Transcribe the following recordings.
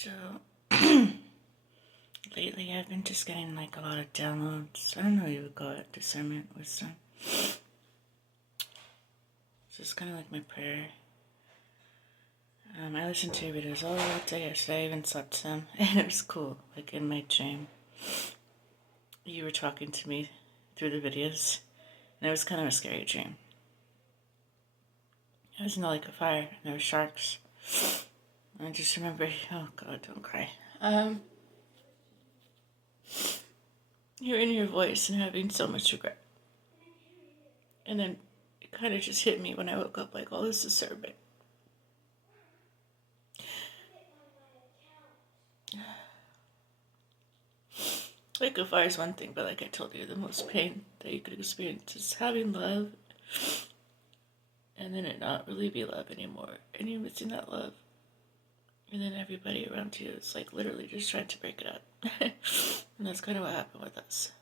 So, lately I've been just getting like a lot of downloads. I don't know what you would call it, discernment, wisdom. It's just kind of like my prayer. I listened to your videos all day yesterday. I even slept some, and it was cool. Like in my dream, you were talking to me through the videos, and it was kind of a scary dream. I was in like a fire, and there were sharks. And I just remember, oh God, don't cry. Hearing your voice and having so much regret. And then it kind of just hit me when I woke up, like all this discernment. Like a fire is one thing, but like I told you, the most pain that you could experience is having love and then it not really be love anymore. And you're missing that love. And then everybody around you is like literally just trying to break it up. And that's kind of what happened with us.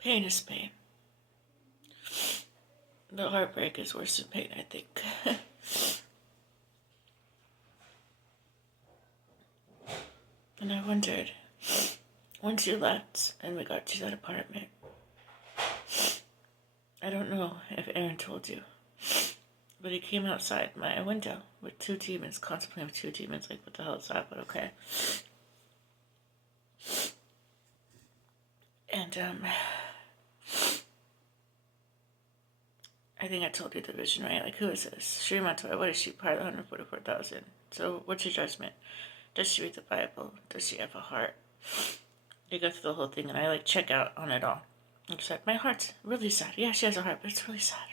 Pain is pain. The heartbreak is worse than pain, I think. And I wondered, once you left and we got to that apartment, I don't know if Aaron told you, but he came outside my window with two demons, contemplating with two demons. Like, what the hell is that? But okay. And, I think I told you the vision, right? Like, who is this? Shri Matoy, what is she? Part of the 144,000. So, what's your judgment? Does she read the Bible? Does she have a heart? They go through the whole thing, and I, like, check out on it all. I said, my heart's really sad. Yeah, she has a heart, but it's really sad.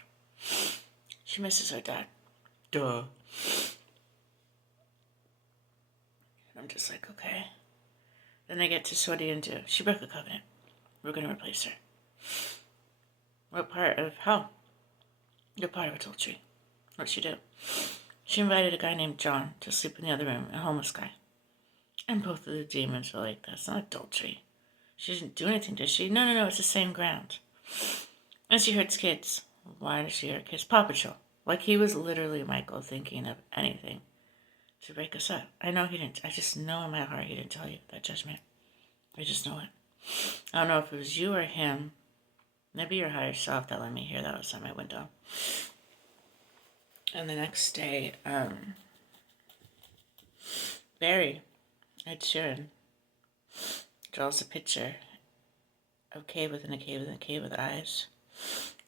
She misses her dad. Duh. I'm just like, okay. Then they get to Swati and do. She broke a covenant. We're going to replace her. What part of how? You're part of adultery. What'd she do? She invited a guy named John to sleep in the other room, a homeless guy. And both of the demons were like, that's not adultery. She didn't do anything, did she? No, it's the same ground. And she hurts kids. Why does she hurt kids? Paw Patrol. Like he was literally Michael thinking of anything to break us up. I know he didn't. I just know in my heart he didn't tell you that judgment. I just know it. I don't know if it was you or him. Maybe your higher self that let me hear that outside my window. And the next day, Barry, Ed Sheeran, draws a picture of cave within a cave within a cave with eyes.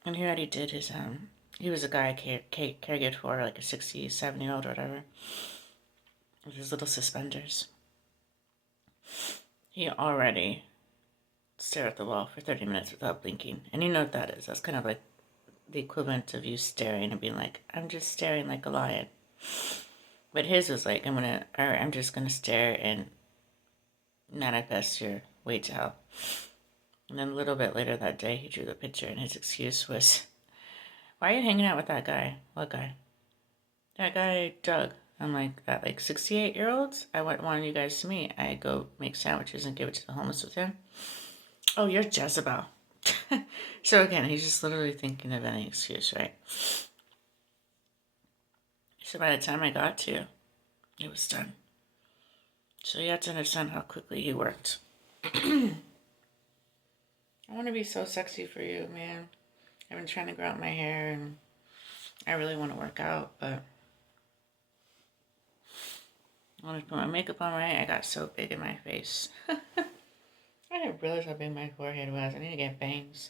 And he already did his, he was a guy I cared for, like a 67-year-old or whatever, with his little suspenders. He already stared at the wall for 30 minutes without blinking. And you know what that is. That's kind of like the equivalent of you staring and being like, I'm just staring like a lion. But his was like, I'm just going to stare and manifest your way to hell. And then a little bit later that day, he drew the picture, and his excuse was, why are you hanging out with that guy? What guy? That guy, Doug. I'm like, at like 68-year-olds? I wanted you guys to meet. I go make sandwiches and give it to the homeless with him. Oh, you're Jezebel. So again, he's just literally thinking of any excuse, right? So by the time I got to you, it was done. So you have to understand how quickly he worked. I want to be so sexy for you, man. I've been trying to grow out my hair, and I really want to work out, but I want to put my makeup on right. I got so big in my face. I didn't realize how big my forehead was. I need to get bangs.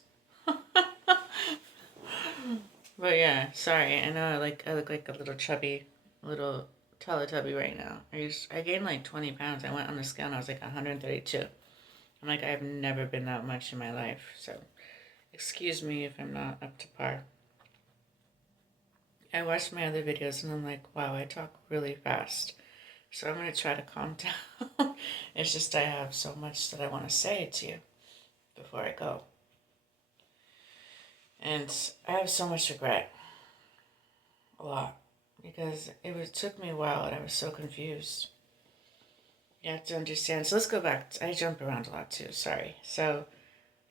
But yeah, sorry. I know I look like a little chubby, little Teletubby right now. I gained like 20 pounds. I went on the scale and I was like 132. I'm like, I've never been that much in my life. So excuse me if I'm not up to par. I watched my other videos and I'm like, wow, I talk really fast. So I'm going to try to calm down. It's just I have so much that I want to say to you before I go. And I have so much regret. A lot. Because it took me a while and I was so confused. You have to understand. So let's go back. I jump around a lot too. Sorry. So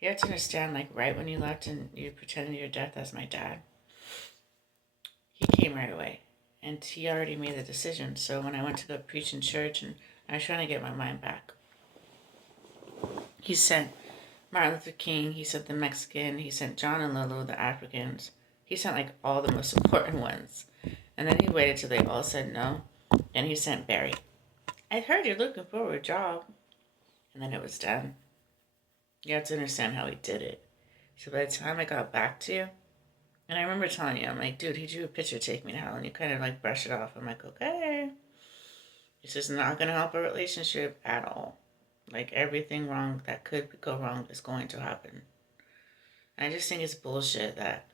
you have to understand, like, right when you left and you pretended your death as my dad, he came right away. And he already made the decision. So when I went to go preach in church and I was trying to get my mind back, he sent Martin Luther King, he sent the Mexican, he sent John and Lolo, the Africans. He sent like all the most important ones. And then he waited till they all said no. And he sent Barry. I heard you're looking for a job. And then it was done. You have to understand how he did it. So by the time I got back to you, and I remember telling you, I'm like, dude, he drew a picture, take me to hell. And you kind of like brush it off. I'm like, okay. This is not going to help a relationship at all. Like everything wrong that could go wrong is going to happen. And I just think it's bullshit that,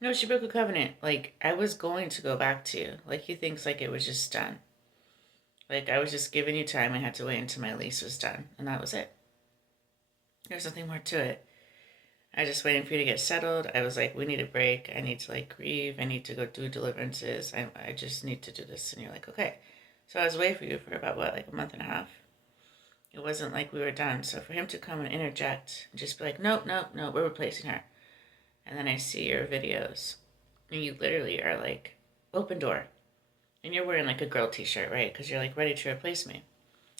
no, she broke a covenant. Like I was going to go back to you. Like he thinks like it was just done. Like I was just giving you time. I had to wait until my lease was done. And that was it. There's nothing more to it. I was just waiting for you to get settled. I was like, we need a break. I need to like grieve. I need to go do deliverances. I just need to do this. And you're like, okay. So I was away for you for about what, like a month and a half. It wasn't like we were done. So for him to come and interject and just be like, nope, we're replacing her. And then I see your videos. And you literally are like, open door. And you're wearing like a girl t-shirt, right? Because you're like ready to replace me.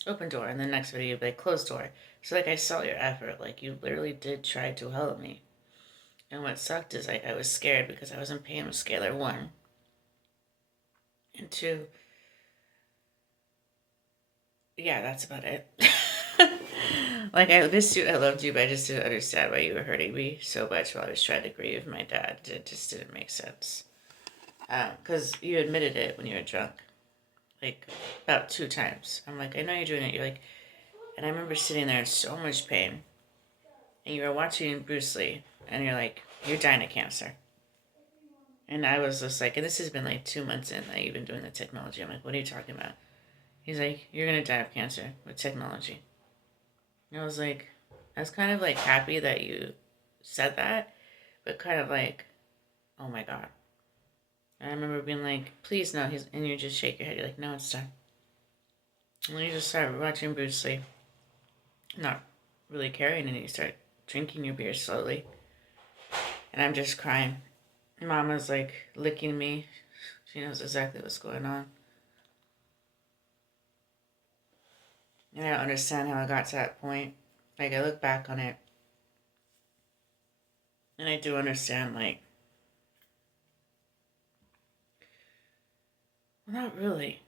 Open door. And the next video you'd be like, closed door. So like I saw your effort. Like you literally did try to help me. And what sucked is like I was scared because I wasn't paying with Scalar 1. And 2, yeah, that's about it. Like I missed you, I loved you, but I just didn't understand why you were hurting me so much while I was trying to grieve my dad. It just didn't make sense. Because you admitted it when you were drunk. Like about 2 times. I'm like, I know you're doing it. You're like, and I remember sitting there in so much pain. And you were watching Bruce Lee. And you're like, you're dying of cancer. And I was just like, and this has been like 2 months in that you've been doing the technology. I'm like, what are you talking about? He's like, you're going to die of cancer with technology. And I was like, I was kind of like happy that you said that, but kind of like, oh my God. And I remember being like, please no. And you just shake your head. You're like, no, it's done. And then you just start watching Bruce Lee, not really caring, and you start drinking your beer slowly. And I'm just crying. Mama's like licking me. She knows exactly what's going on. And I don't understand how I got to that point. Like, I look back on it, and I do understand, like, well, not really.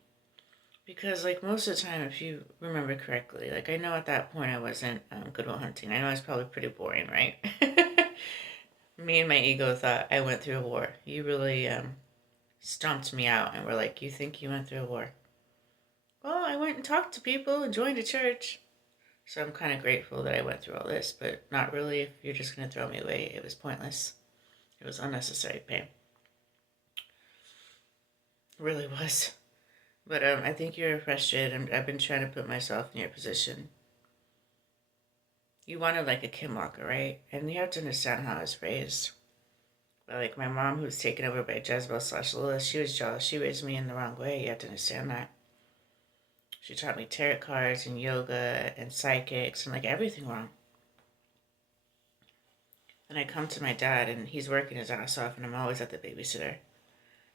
Because, like, most of the time, if you remember correctly, like, I know at that point I wasn't Good Will Hunting. I know I was probably pretty boring, right? Me and my ego thought I went through a war. You really stomped me out and were like, you think you went through a war? Well, I went and talked to people and joined a church. So I'm kind of grateful that I went through all this, but not really. If you're just going to throw me away, it was pointless. It was unnecessary pain. It really was. But I think you're frustrated. I've been trying to put myself in your position. You wanted like a Kim Walker, right? And you have to understand how I was raised. But like my mom, who was taken over by Jezebel/Lilith, she was jealous. She raised me in the wrong way. You have to understand that. She taught me tarot cards and yoga and psychics and like everything wrong. And I come to my dad and he's working his ass off and I'm always at the babysitter.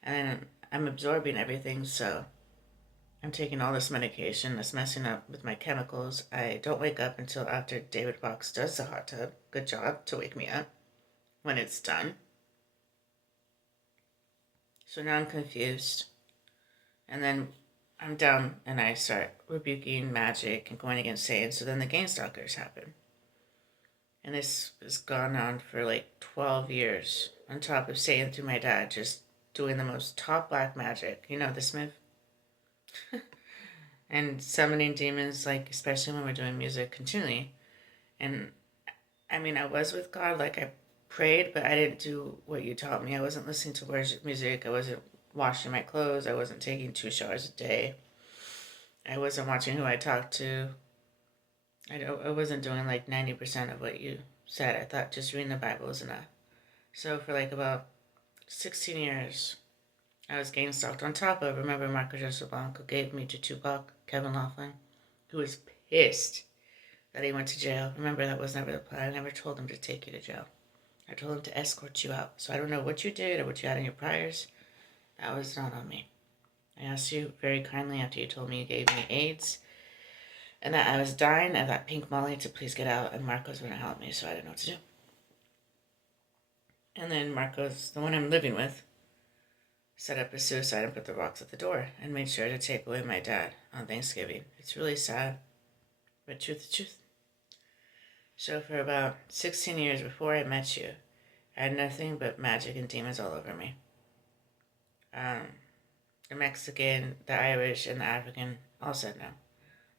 And I'm absorbing everything, so I'm taking all this medication that's messing up with my chemicals. I don't wake up until after David Fox does the hot tub. Good job to wake me up when it's done. So now I'm confused. And then I'm down and I start rebuking magic and going against Satan. So then the Game Stalkers happen. And this has gone on for like 12 years. On top of Satan through my dad, just doing the most top black magic. You know the Smith? And summoning demons, like especially when we're doing music continually. And I mean, I was with God, like I prayed, but I didn't do what you taught me. I wasn't listening to worship music. I wasn't washing my clothes. I wasn't taking 2 showers a day. I wasn't watching who I talked to. I wasn't doing like 90% of what you said. I thought just reading the Bible was enough. So for like about 16 years, I was game stalked. On top of, remember Marco Joseph Blanco gave me to Tupac, Kevin Laughlin, who was pissed that he went to jail. Remember, that was never the plan. I never told him to take you to jail. I told him to escort you out. So I don't know what you did or what you had in your priors. That was not on me. I asked you very kindly after you told me you gave me AIDS and that I was dying of that pink molly to please get out, and Marco's wouldn't help me, so I didn't know what to do. And then Marco's, the one I'm living with, set up a suicide and put the rocks at the door and made sure to take away my dad on Thanksgiving. It's really sad, but truth is truth. So for about 16 years before I met you, I had nothing but magic and demons all over me. The Mexican, the Irish, and the African all said no.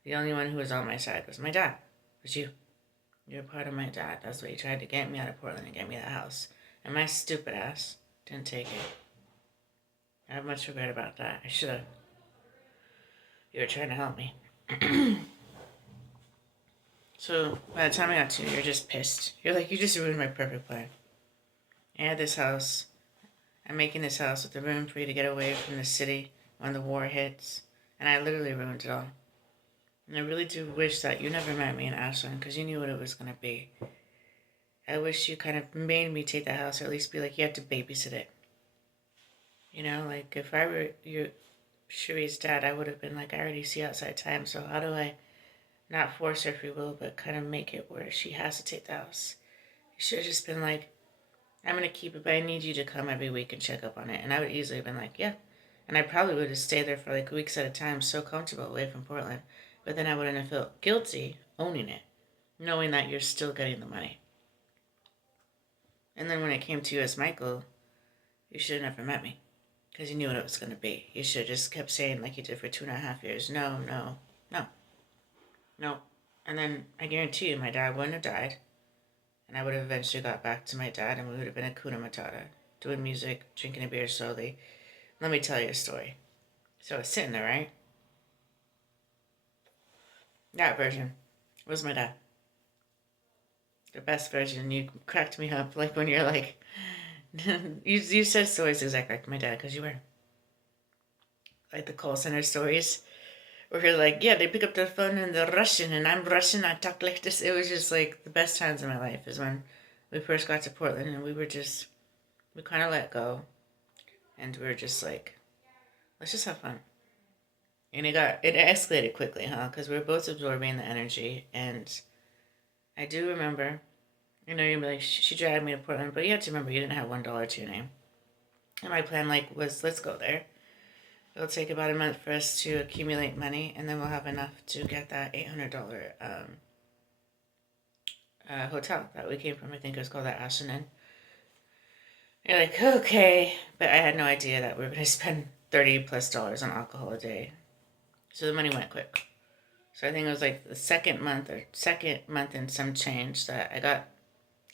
The only one who was on my side was my dad. It was you. You're part of my dad. That's why you tried to get me out of Portland and get me that house. And my stupid ass didn't take it. I have much regret about that. I should have. You were trying to help me. So by the time I got to you, you're just pissed. You're like, you just ruined my perfect plan. I had this house. I'm making this house with a room for you to get away from the city when the war hits. And I literally ruined it all. And I really do wish that you never met me in Ashland because you knew what it was going to be. I wish you kind of made me take the house, or at least be like, you have to babysit it. You know, like if I were Cherie's dad, I would have been like, I already see outside time, so how do I not force her free will, but kind of make it where she has to take the house? You should have just been like, I'm going to keep it, but I need you to come every week and check up on it. And I would easily have been like, yeah. And I probably would have stayed there for like weeks at a time, so comfortable away from Portland. But then I wouldn't have felt guilty owning it, knowing that you're still getting the money. And then when it came to you as Michael, you should have never met me because you knew what it was going to be. You should have just kept saying, like you did for 2.5 years, no, no, no, no. And then I guarantee you my dad wouldn't have died. And I would have eventually got back to my dad and we would have been a Kuna Matata, doing music, drinking a beer slowly. Let me tell you a story. So I was sitting there, right? That version was my dad. The best version. You cracked me up like when you're like, you said stories exactly like my dad because you were. Like the call center stories where you're like, yeah, they pick up the phone and they're Russian and I'm Russian, I talk like this. It was just like the best times in my life is when we first got to Portland and we kind of let go and we were just like, let's just have fun. And it escalated quickly, huh? Because we were both absorbing the energy. And I do remember, you're like, she dragged me to Portland, but you have to remember you didn't have $1 to your name. And my plan, was let's go there. It'll take about a month for us to accumulate money, and then we'll have enough to get that $800 hotel that we came from. I think it was called the Ashland Inn. You're like, okay. But I had no idea that we were going to spend $30+ on alcohol a day. So the money went quick. So I think it was like the second month and some change that I got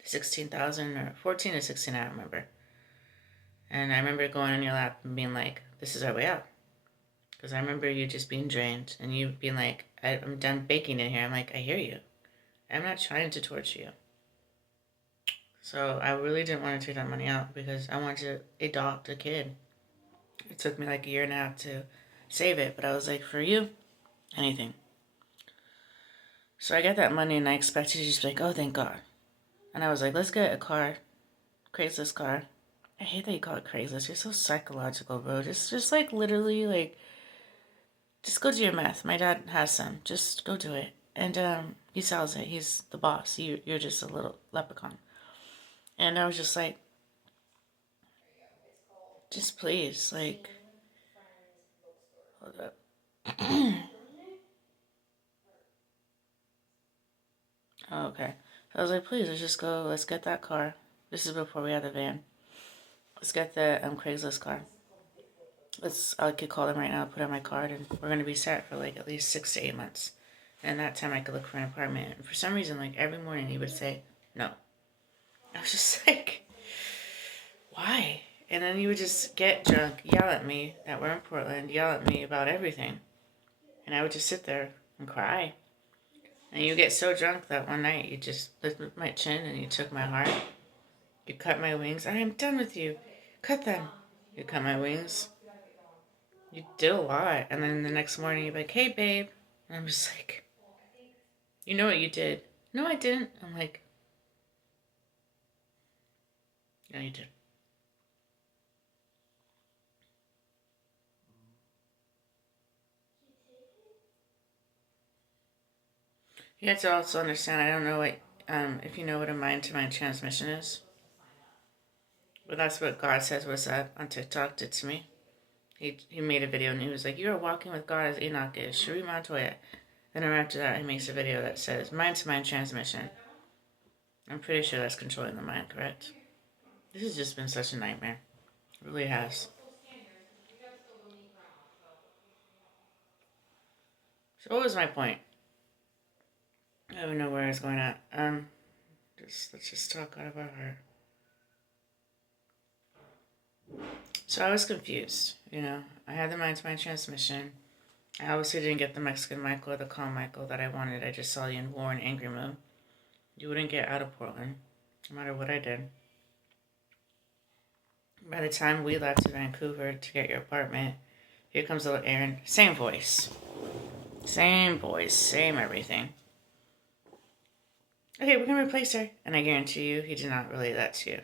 16,000 or 14 or 16, I don't remember. And I remember going on your lap and being like, this is our way out. Because I remember you just being drained and you being like, I'm done baking in here. I'm like, I hear you. I'm not trying to torture you. So I really didn't want to take that money out because I wanted to adopt a kid. It took me like a year and a half to save it, but I was like, for you, anything. So I got that money and I expected you to just be like, oh, thank God. And I was like, let's get a car, Craigslist car. I hate that you call it Craigslist. You're so psychological, bro. Just like literally like, just go do your math. My dad has some. Just go do it. And he sells it. He's the boss. You're just a little leprechaun. And I was just like, just please, like, hold up. Oh, okay. So I was like, please, let's get that car. This is before we had the van. Let's get the Craigslist car. I could call them right now, put on my card, and we're going to be set for like at least 6 to 8 months. And that time I could look for an apartment. And for some reason, like every morning he would say, no. I was just like, why? And then you would just get drunk, yell at me that we're in Portland, yell at me about everything. And I would just sit there and cry. And you get so drunk that one night you just lifted my chin and you took my heart. You cut my wings. I am done with you. Cut them. You cut my wings. You did a lot. And then the next morning you're like, hey, babe. And I'm just like, you know what you did? No, I didn't. I'm like, no, you did. You have to also understand, I don't know what, if you know what a mind-to-mind transmission is. But that's what God says was that on TikTok did to me. He made a video and he was like, "You are walking with God as Enoch is, Cherie Montoya." Then right after that, he makes a video that says mind-to-mind transmission. I'm pretty sure that's controlling the mind, correct? This has just been such a nightmare. It really has. So what was my point? I don't know where I was going at. Let's just talk out of our heart. So I was confused, you know. I had the mind-to-mind transmission. I obviously didn't get the Mexican Michael or the calm Michael that I wanted. I just saw you in war and angry mood. You wouldn't get out of Portland, no matter what I did. By the time we left to Vancouver to get your apartment, here comes little Aaron. Same voice. Same voice, same everything. Okay, we're going to replace her. And I guarantee you, he did not relay that to you.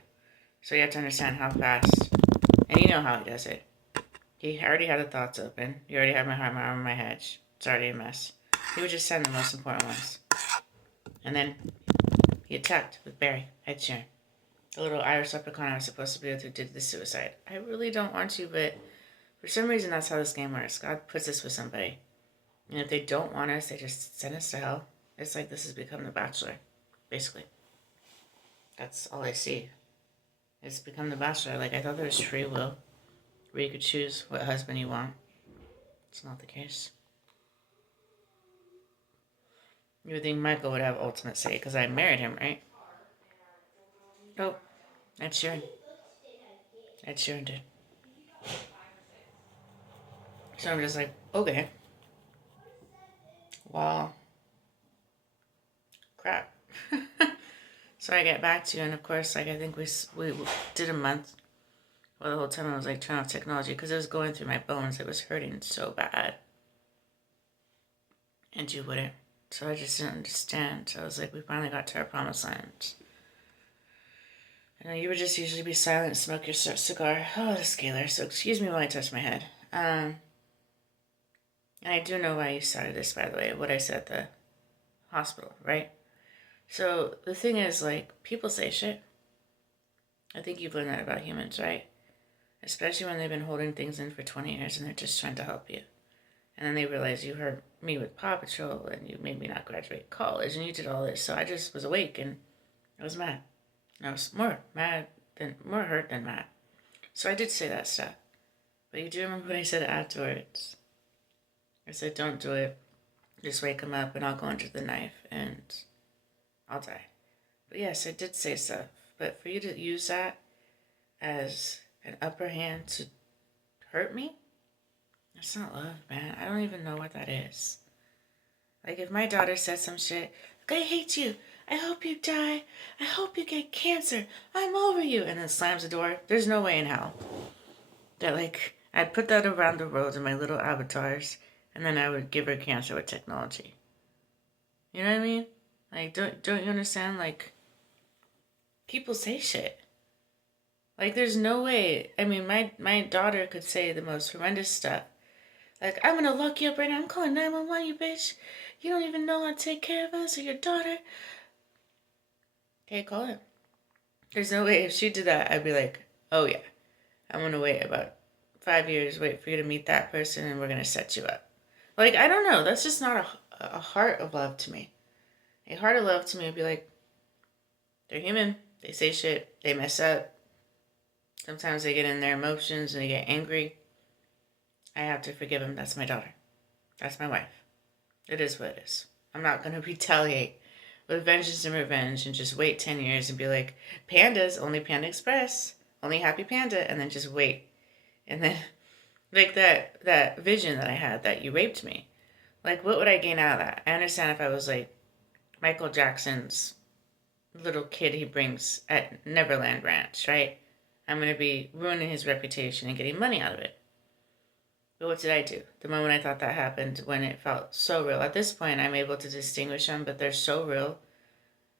So you have to understand how fast. And you know how he does it. He already had the thoughts open. You already had my heart, my arm, and my head. It's already a mess. He would just send the most important ones. And then he attacked with Barry, Ed Sheeran. The little Irish leprechaun I was supposed to be with who did the suicide. I really don't want to, but for some reason that's how this game works. God puts us with somebody. And if they don't want us, they just send us to hell. It's like this has become The Bachelor, basically. That's all I see. It's become The Bachelor. Like, I thought there was free will, where you could choose what husband you want. It's not the case. You would think Michael would have ultimate say, because I married him, right? Oh, Ed Sheeran. Ed Sheeran did. So I'm just like, okay. Well, crap. So I get back to you, and of course, like, I think we did a month. Well, the whole time I was like, turn off technology, because it was going through my bones. It was hurting so bad. And you wouldn't. So I just didn't understand. So I was like, we finally got to our promised land. I know you would just usually be silent and smoke your cigar. Oh, the scalar. So excuse me while I touch my head. And I do know why you started this, by the way, what I said at the hospital, right? So the thing is, like, people say shit. I think you've learned that about humans, right? Especially when they've been holding things in for 20 years and they're just trying to help you. And then they realize you hurt me with Paw Patrol and you made me not graduate college and you did all this. So I just was awake and I was mad. I was more hurt than mad. So I did say that stuff. But you do remember what I said afterwards? I said, don't do it. Just wake him up and I'll go under the knife and I'll die. But yes, I did say stuff. But for you to use that as an upper hand to hurt me, that's not love, man. I don't even know what that is. Like, if my daughter said some shit, like, I hate you. I hope you die. I hope you get cancer. I'm over you. And then slams the door. There's no way in hell that, like, I'd put that around the world in my little avatars, and then I would give her cancer with technology. You know what I mean? Like, don't you understand? Like, people say shit. Like, there's no way. I mean, my daughter could say the most horrendous stuff. Like, I'm gonna lock you up right now. I'm calling 911, you bitch. You don't even know how to take care of us or your daughter. Okay, call it. There's no way if she did that, I'd be like, oh yeah, I'm gonna wait about 5 years, wait for you to meet that person, and we're gonna set you up. Like, I don't know. That's just not a heart of love to me. A heart of love to me would be like, they're human. They say shit. They mess up. Sometimes they get in their emotions and they get angry. I have to forgive them. That's my daughter. That's my wife. It is what it is. I'm not going to retaliate with vengeance and revenge and just wait 10 years and be like, pandas, only Panda Express, only Happy Panda, and then just wait. And then, like that vision that I had that you raped me. Like, what would I gain out of that? I understand if I was like Michael Jackson's little kid he brings at Neverland Ranch, right? I'm going to be ruining his reputation and getting money out of it. But what did I do? The moment I thought that happened, when it felt so real. At this point, I'm able to distinguish them, but they're so real.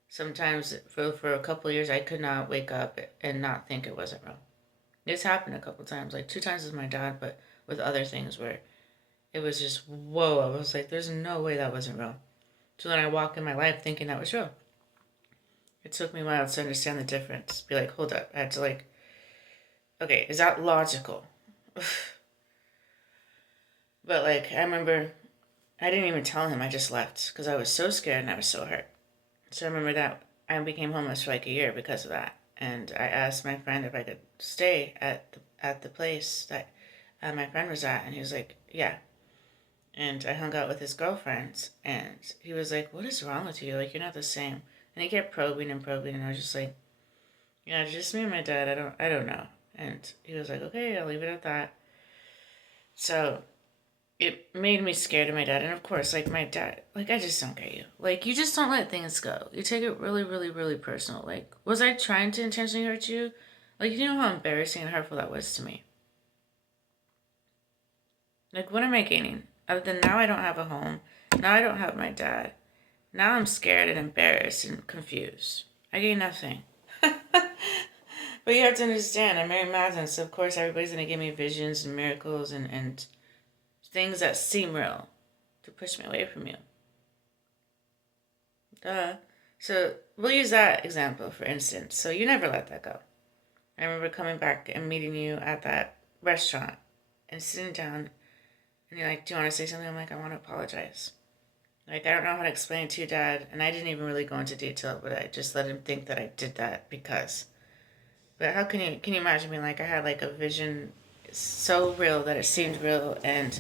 Sometimes, for a couple of years, I could not wake up and not think it wasn't real. This happened a couple times, like 2 times with my dad, but with other things where it was just, whoa, I was like, there's no way that wasn't real. So then I walk in my life thinking that was real. It took me a while to understand the difference. Be like, hold up. I had to like, okay, is that logical? But like, I remember I didn't even tell him. I just left because I was so scared and I was so hurt. So I remember that I became homeless for like a year because of that. And I asked my friend if I could stay at the place that my friend was at, and he was like, "Yeah." And I hung out with his girlfriends, and he was like, "What is wrong with you? Like, you're not the same." And he kept probing and probing, and I was just like, "Yeah, just me and my dad. I don't know." And he was like, "Okay, I'll leave it at that." So it made me scared of my dad. And of course, like my dad, like I just don't get you. Like you just don't let things go. You take it really, really, really personal. Like, was I trying to intentionally hurt you? Like, you know how embarrassing and hurtful that was to me. Like, what am I gaining? Other than now I don't have a home. Now I don't have my dad. Now I'm scared and embarrassed and confused. I gain nothing. But you have to understand, I'm Mary Magdalene, so of course everybody's going to give me visions and miracles and things that seem real to push me away from you. Duh. So we'll use that example for instance. So you never let that go. I remember coming back and meeting you at that restaurant and sitting down and you're like, "Do you want to say something?" I'm like, "I want to apologize." Like, I don't know how to explain it to your dad, and I didn't even really go into detail, but I just let him think that I did that because. But how can you imagine being like, I had like a vision so real that it seemed real, and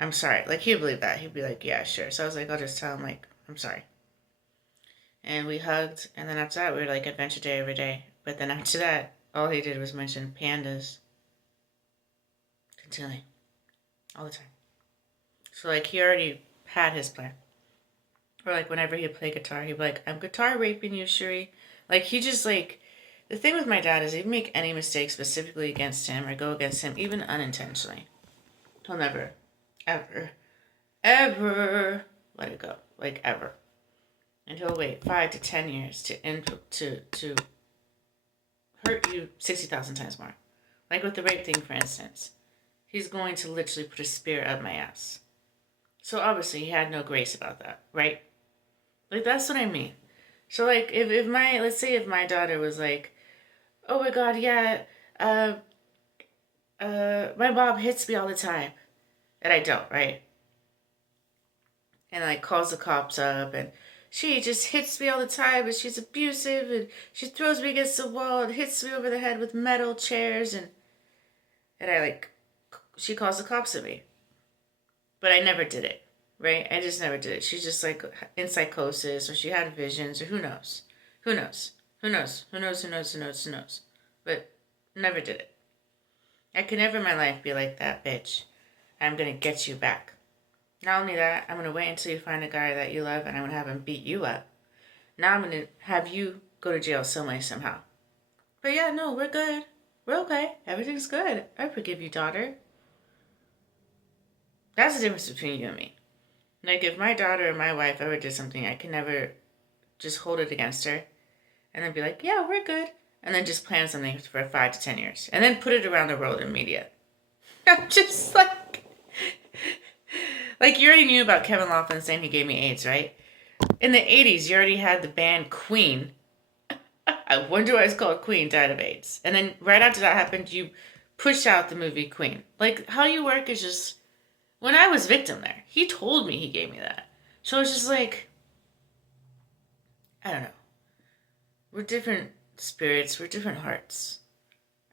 I'm sorry. Like, he'd believe that. He'd be like, "Yeah, sure." So I was like, I'll just tell him, like, "I'm sorry." And we hugged, and then after that, we were like adventure day every day. But then after that, all he did was mention pandas continually, all the time. So, like, he already had his plan. Or, like, whenever he'd play guitar, he'd be like, "I'm guitar raping you, Shuri." Like, he just, like, the thing with my dad is if you make any mistake specifically against him or go against him, even unintentionally, he'll never, ever, ever let it go. Like, ever. And he'll wait 5 to 10 years to hurt you 60,000 times more. Like with the rape thing, for instance. He's going to literally put a spear up my ass. So obviously he had no grace about that, right? Like that's what I mean. So like if my let's say if my daughter was like, "Oh my god, yeah, uh my mom hits me all the time." And I don't, right? And like calls the cops up and she just hits me all the time and she's abusive and she throws me against the wall and hits me over the head with metal chairs and I like she calls the cops at me. But I never did it. Right? I just never did it. She's just like in psychosis or she had visions or who knows. Who knows? Who knows? Who knows? Who knows? Who knows? Who knows? But never did it. I could never in my life be like that bitch. I'm gonna get you back. Not only that, I'm gonna wait until you find a guy that you love and I'm gonna have him beat you up. Now I'm gonna have you go to jail some way somehow. But yeah, no, we're good. We're okay. Everything's good. I forgive you, daughter. That's the difference between you and me. Like if my daughter or my wife ever did something, I can never just hold it against her and then be like, "Yeah, we're good," and then just plan something for 5 to 10 years and then put it around the world in media. I'm just like you already knew about Kevin Laughlin saying he gave me AIDS, right? In the 80s, you already had the band Queen. I wonder why it's called Queen died of AIDS. And then right after that happened, you pushed out the movie Queen. Like how you work is just when I was victim there, he told me he gave me that. So it's just like I don't know. We're different spirits, we're different hearts.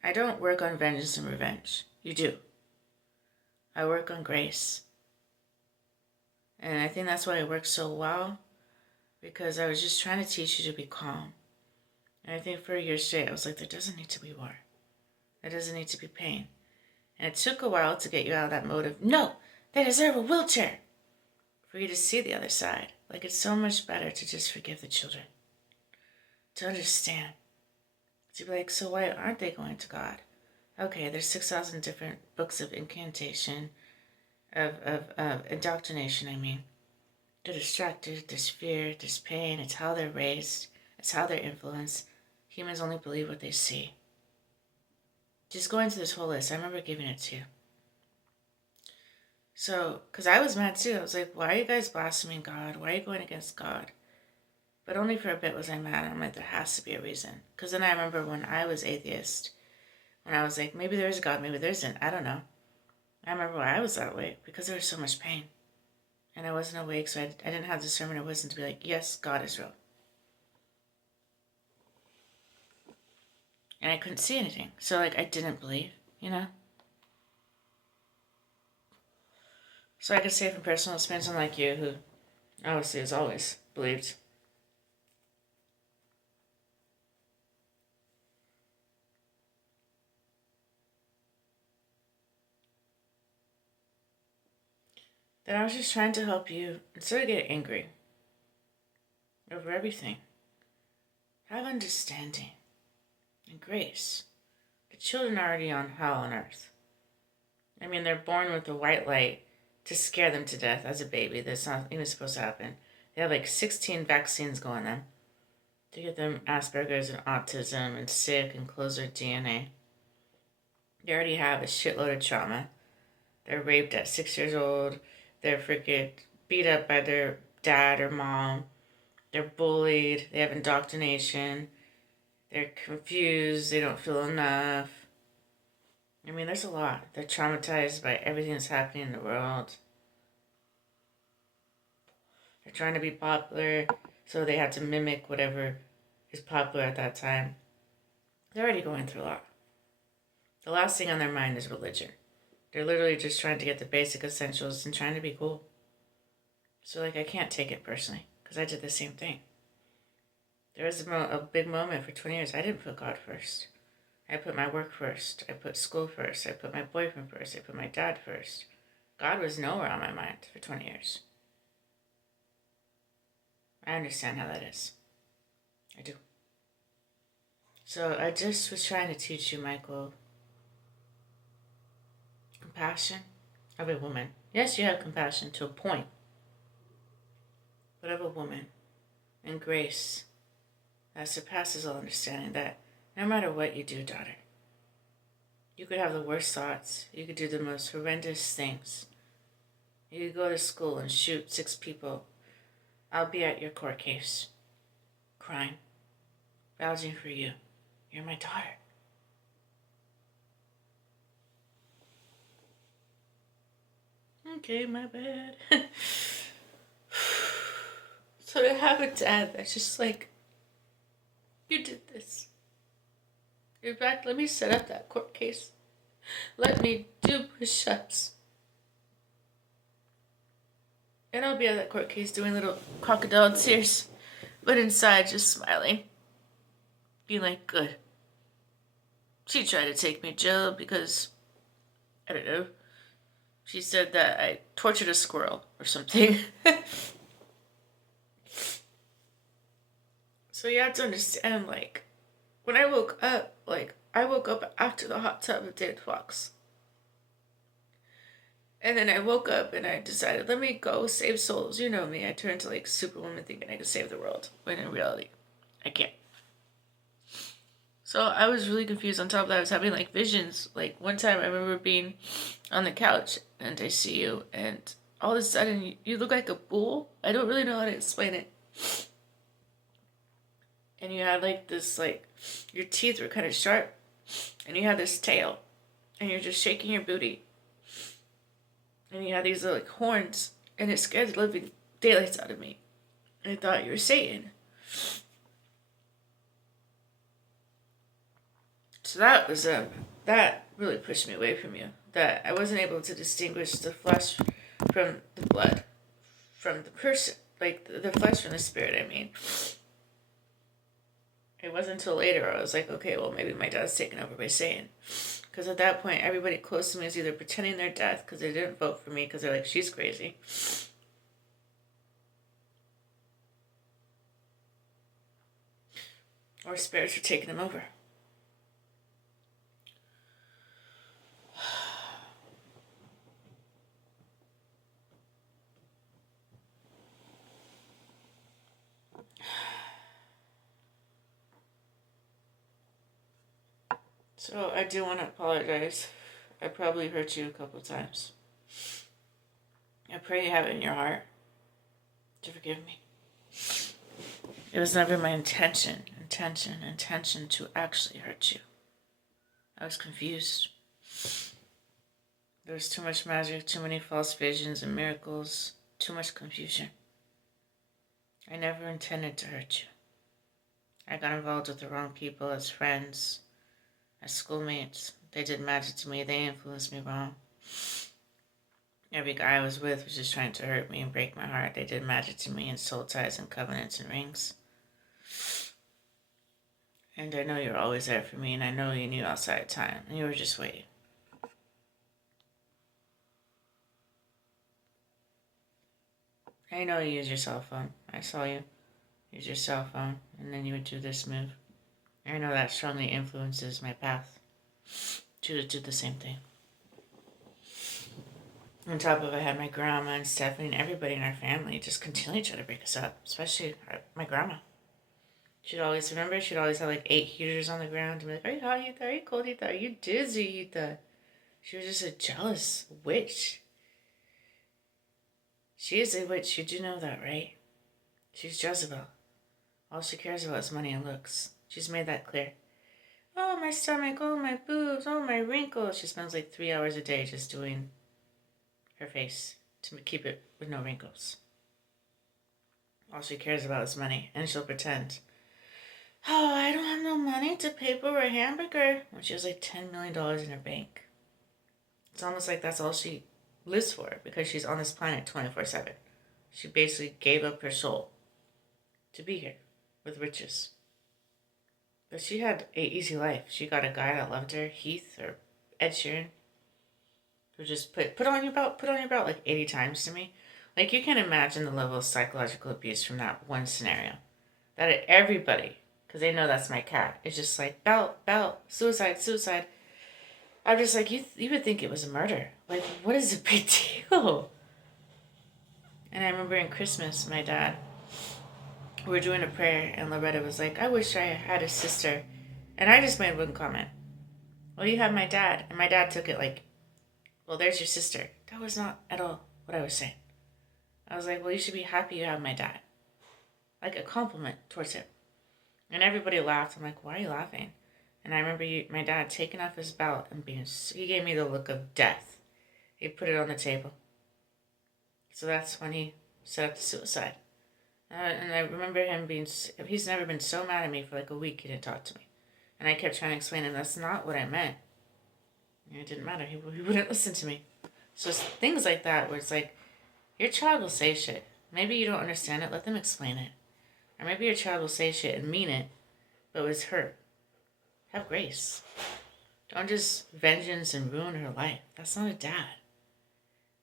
I don't work on vengeance and revenge. You do. I work on grace. And I think that's why it works so well. Because I was just trying to teach you to be calm. And I think for a year straight, I was like, there doesn't need to be war. There doesn't need to be pain. And it took a while to get you out of that mode of, no, they deserve a wheelchair. For you to see the other side. Like it's so much better to just forgive the children. To understand. To be like, so why aren't they going to God? Okay, there's 6,000 different books of incantation, of indoctrination, I mean. They're distracted, there's fear, there's pain, it's how they're raised, it's how they're influenced. Humans only believe what they see. Just going through this whole list, I remember giving it to you. So, because I was mad too. I was like, why are you guys blaspheming God? Why are you going against God? But only for a bit was I mad. I'm like, there has to be a reason. Because then I remember when I was atheist, when I was like, maybe there is a God, maybe there isn't. I don't know. I remember why I was that way. Because there was so much pain. And I wasn't awake, so I didn't have discernment or wisdom to be like, yes, God is real. And I couldn't see anything. So, like, I didn't believe, you know? So I could say from personal experience, unlike you, who obviously has always believed. That I was just trying to help you, instead of getting angry over everything, have understanding and grace. The children are already on hell on earth. I mean, they're born with a white light to scare them to death as a baby. That's not even supposed to happen. They have like 16 vaccines going on them to get them Asperger's and autism and sick and close their DNA. They already have a shitload of trauma. They're raped at 6 years old. They're freaking beat up by their dad or mom. They're bullied. They have indoctrination. They're confused. They don't feel enough. I mean, there's a lot. They're traumatized by everything that's happening in the world. They're trying to be popular, so they have to mimic whatever is popular at that time. They're already going through a lot. The last thing on their mind is religion. They're literally just trying to get the basic essentials and trying to be cool. So, like, I can't take it personally, because I did the same thing. There was a big moment for 20 years. I didn't put God first. I put my work first. I put school first. I put my boyfriend first. I put my dad first. God was nowhere on my mind for 20 years. I understand how that is. I do. So I just was trying to teach you, Michael, compassion of a woman. Yes, you have compassion to a point, but of a woman, and grace that surpasses all understanding, that no matter what you do, daughter, you could have the worst thoughts. You could do the most horrendous things. You could go to school and shoot 6 people. I'll be at your court case, crying, vouching for you. You're my daughter. Okay, my bad. So to have a dad that's just like, you did this. In fact, let me set up that court case. Let me do push-ups. And I'll be at that court case doing little crocodile tears, but inside just smiling. Being like, good. She tried to take me to jail because, I don't know, she said that I tortured a squirrel or something. So you have to understand, like, when I woke up, I woke up after the hot tub of David Fox. And then I woke up and I decided, let me go save souls. You know me, I turned to like Superwoman thinking I could save the world. When in reality, I can't. So I was really confused. On top of that, I was having like visions. Like one time I remember being on the couch and I see you and all of a sudden you look like a bull. I don't really know how to explain it. And you had like this, like, your teeth were kind of sharp and you had this tail and you're just shaking your booty. And you had these like horns and it scared the living daylights out of me. And I thought you were Satan. So that really pushed me away from you. That I wasn't able to distinguish the flesh from the blood, from the person, like the flesh from the spirit, I mean. It wasn't until later I was like, okay, well, maybe my dad's taken over by Satan. Because at that point, everybody close to me is either pretending they're deaf because they didn't vote for me because they're like, she's crazy. Or spirits are taking them over. So I do want to apologize. I probably hurt you a couple times. I pray you have it in your heart to forgive me. It was never my intention to actually hurt you. I was confused. There was too much magic, too many false visions and miracles, too much confusion. I never intended to hurt you. I got involved with the wrong people as friends, as schoolmates. They did magic to me. They influenced me wrong. Every guy I was with was just trying to hurt me and break my heart. They did magic to me in soul ties and covenants and rings. And I know you were always there for me, and I know you knew outside of time, and you were just waiting. I know you use your cell phone. I saw you use your cell phone, and then you would do this move. I know that strongly influences my path to do the same thing. On top of it, I had my grandma and Stephanie and everybody in our family just continually try to break us up, especially my grandma. She'd always have like 8 heaters on the ground and be like, "Are you hot, Etha? Are you cold, Etha? Are you dizzy, Etha?" She was just a jealous witch. She is a witch, you do know that, right? She's Jezebel. All she cares about is money and looks. She's made that clear. Oh, my stomach, oh, my boobs, oh, my wrinkles. She spends like 3 hours a day just doing her face to keep it with no wrinkles. All she cares about is money, and she'll pretend, "Oh, I don't have no money to pay for a hamburger," when she has like $10 million in her bank. It's almost like that's all she lives for, because she's on this planet 24/7. She basically gave up her soul to be here with riches. But she had an easy life. She got a guy that loved her, Heath or Ed Sheeran, who just put on your belt like 80 times to me. Like, you can imagine the level of psychological abuse from that one scenario. That everybody, because they know that's my cat, is just like, belt, suicide, suicide. I'm just like, you would think it was a murder. Like, what is the big deal? And I remember in Christmas, my dad, we were doing a prayer, and Loretta was like, "I wish I had a sister." And I just made one comment. "Well, you have my dad." And my dad took it like, "Well, there's your sister." That was not at all what I was saying. I was like, "Well, you should be happy you have my dad." Like a compliment towards him. And everybody laughed. I'm like, "Why are you laughing?" And I remember my dad taking off his belt and he gave me the look of death. He put it on the table. So that's when he set up the suicide. And I remember him he's never been so mad at me for like a week he didn't talk to me. And I kept trying to explain to him, that's not what I meant. And it didn't matter. He wouldn't listen to me. So it's things like that where it's like, your child will say shit. Maybe you don't understand it. Let them explain it. Or maybe your child will say shit and mean it, but it was hurt. Have grace. Don't just vengeance and ruin her life. That's not a dad.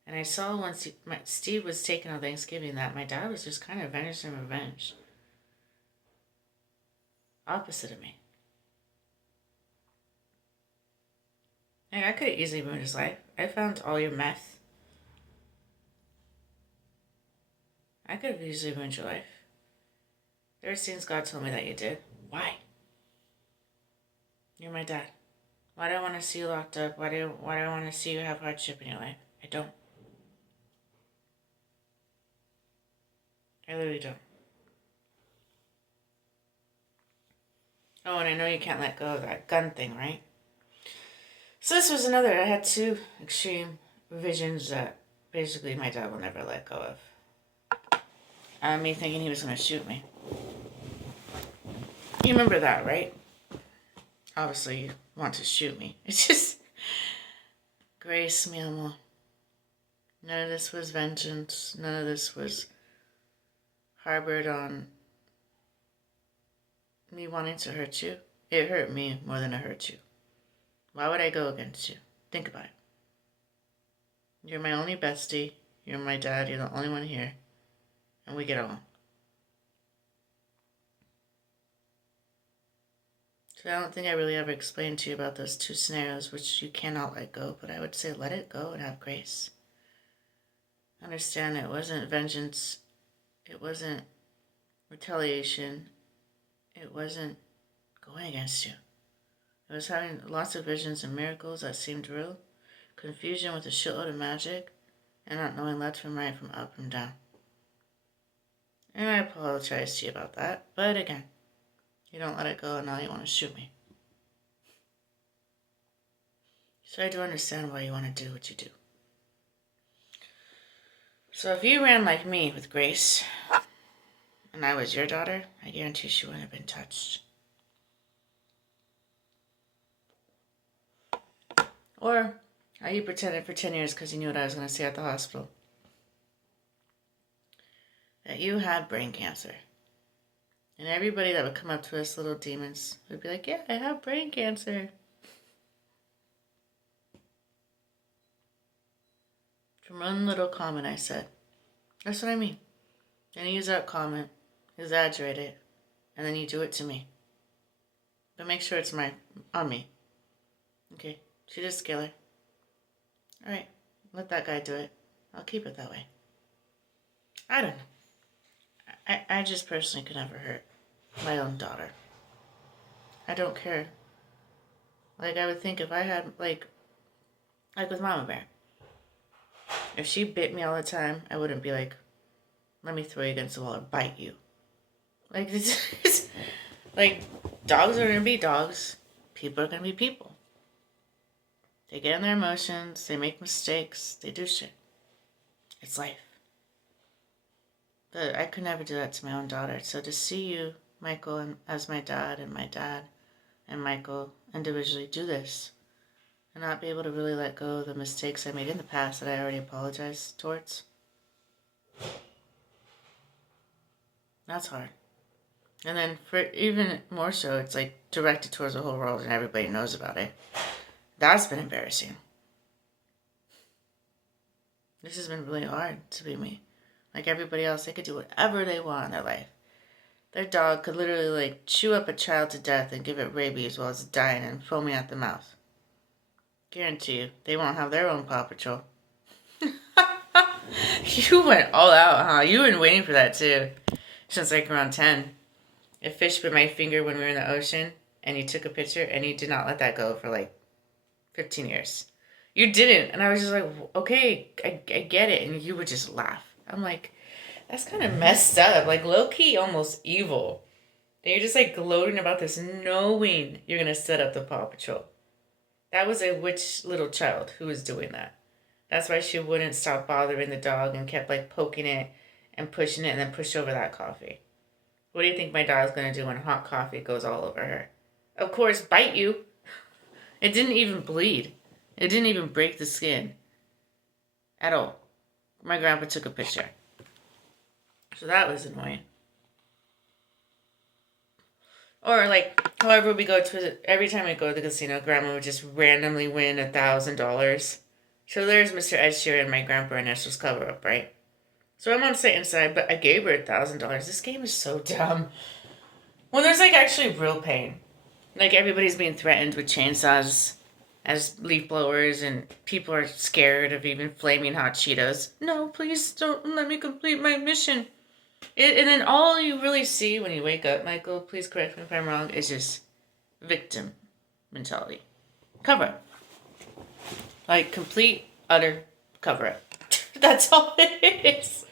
And I saw once Steve was taken on Thanksgiving that my dad was just kind of vengeance and revenge. Opposite of me. Hey, I could have easily ruined his life. I found all your meth. I could have easily ruined your life. There are things God told me that you did. Why? You're my dad. Why do I want to see you locked up? Why do I want to see you have hardship in your life? I don't. I literally don't. Oh, and I know you can't let go of that gun thing, right? So this was another. I had 2 extreme visions that basically my dad will never let go of. Me thinking he was going to shoot me. You remember that, right? Obviously, you want to shoot me. It's just... Grace, mi amor. None of this was vengeance. None of this was harbored on me wanting to hurt you. It hurt me more than it hurt you. Why would I go against you? Think about it. You're my only bestie. You're my dad. You're the only one here. And we get along. So I don't think I really ever explained to you about those 2 scenarios which you cannot let go, but I would say let it go and have grace. Understand it wasn't vengeance. It wasn't retaliation. It wasn't going against you. It was having lots of visions and miracles that seemed real. Confusion with a shitload of magic. and not knowing left from right, from up from down. And I apologize to you about that, but again, you don't let it go and now you want to shoot me. So I do understand why you want to do what you do. So if you ran like me with Grace, and I was your daughter, I guarantee she wouldn't have been touched. Or how you pretended for 10 years because you knew what I was going to say at the hospital. That you had brain cancer. And everybody that would come up to us, little demons, would be like, yeah, I have brain cancer. From one little comment I said. That's what I mean. And you use that comment, exaggerate it, and then you do it to me. But make sure it's on me. Okay, she did Scalar. Alright, let that guy do it. I'll keep it that way. I don't know. I just personally could never hurt my own daughter. I don't care. Like, I would think if I had, like with Mama Bear. If she bit me all the time, I wouldn't be like, let me throw you against the wall or bite you. Like, like, dogs are going to be dogs. People are going to be people. They get in their emotions. They make mistakes. They do shit. It's life. But I could never do that to my own daughter. So to see you, Michael, as my dad and Michael individually do this and not be able to really let go of the mistakes I made in the past that I already apologized towards, that's hard. And then for even more so, it's like directed towards the whole world and everybody knows about it. That's been embarrassing. This has been really hard to be me. Like everybody else, they could do whatever they want in their life. Their dog could literally like chew up a child to death and give it rabies while it's dying and foaming at the mouth. Guarantee you, they won't have their own Paw Patrol. You went all out, huh? You've been waiting for that too. Since like around 10. A fish bit my finger when we were in the ocean, and you took a picture, and you did not let that go for like 15 years. You didn't, and I was just like, okay, I get it, and you would just laugh. I'm like, that's kind of messed up, like low-key almost evil. And you're just like gloating about this, knowing you're going to set up the Paw Patrol. That was a witch little child who was doing that. That's why she wouldn't stop bothering the dog and kept like poking it and pushing it and then pushed over that coffee. What do you think my dog's going to do when hot coffee goes all over her? Of course, bite you. It didn't even bleed. It didn't even break the skin. At all. My grandpa took a picture. So that was annoying. Or like, however we go to, every time we go to the casino, grandma would just randomly win $1,000. So there's Mr. Ed Sheeran, my grandpa and Esther's cover up, right? So I'm on Satan's side, but I gave her $1,000. This game is so dumb. When there's like actually real pain. Like everybody's being threatened with chainsaws as leaf blowers and people are scared of even flaming hot Cheetos. No, please don't let me complete my mission. And then all you really see when you wake up, Michael, please correct me if I'm wrong, is just victim mentality. Cover up. Like complete, utter cover up. That's all it is.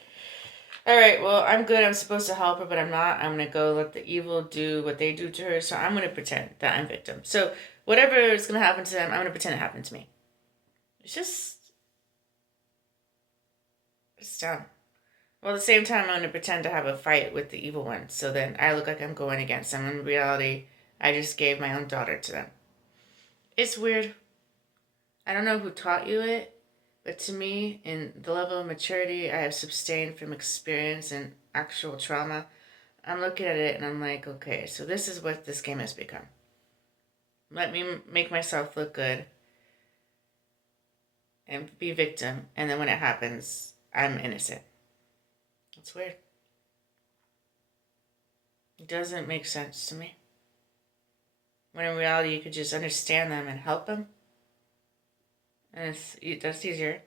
Alright, well, I'm good. I'm supposed to help her, but I'm not. I'm going to go let the evil do what they do to her. So I'm going to pretend that I'm victim. So whatever is going to happen to them, I'm going to pretend it happened to me. It's dumb. Well, at the same time, I'm going to pretend to have a fight with the evil one. So then I look like I'm going against them. In reality, I just gave my own daughter to them. It's weird. I don't know who taught you it. But to me, in the level of maturity I have sustained from experience and actual trauma, I'm looking at it and I'm like, okay, so this is what this game has become. Let me make myself look good and be victim, and then when it happens, I'm innocent. It's weird. It doesn't make sense to me. When in reality, you could just understand them and help them. And that's easier.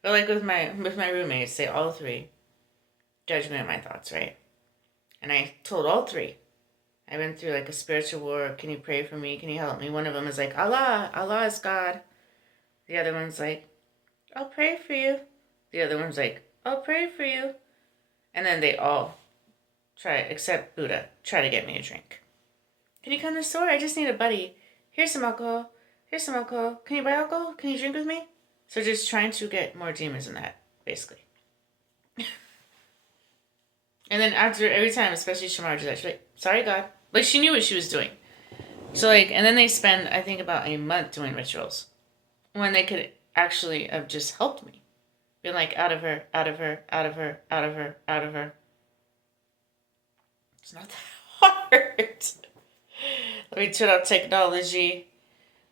But like with my roommates, they all three judged me on my thoughts, right? And I told all three. I went through like a spiritual war. Can you pray for me? Can you help me? One of them is like, Allah is God. The other one's like, I'll pray for you. The other one's like, I'll pray for you. And then they all try, except Buddha, try to get me a drink. Can you come to the store? I just need a buddy. Here's some alcohol. Here's some alcohol. Can you buy alcohol? Can you drink with me? So just trying to get more demons in that, basically. And then after every time, especially Shamar, she's actually like, sorry, God. Like, she knew what she was doing. So, like, and then they spend, I think, about a month doing rituals. When they could actually have just helped me. Been like, out of her, out of her, out of her, out of her, out of her. It's not that hard. Let me turn off technology.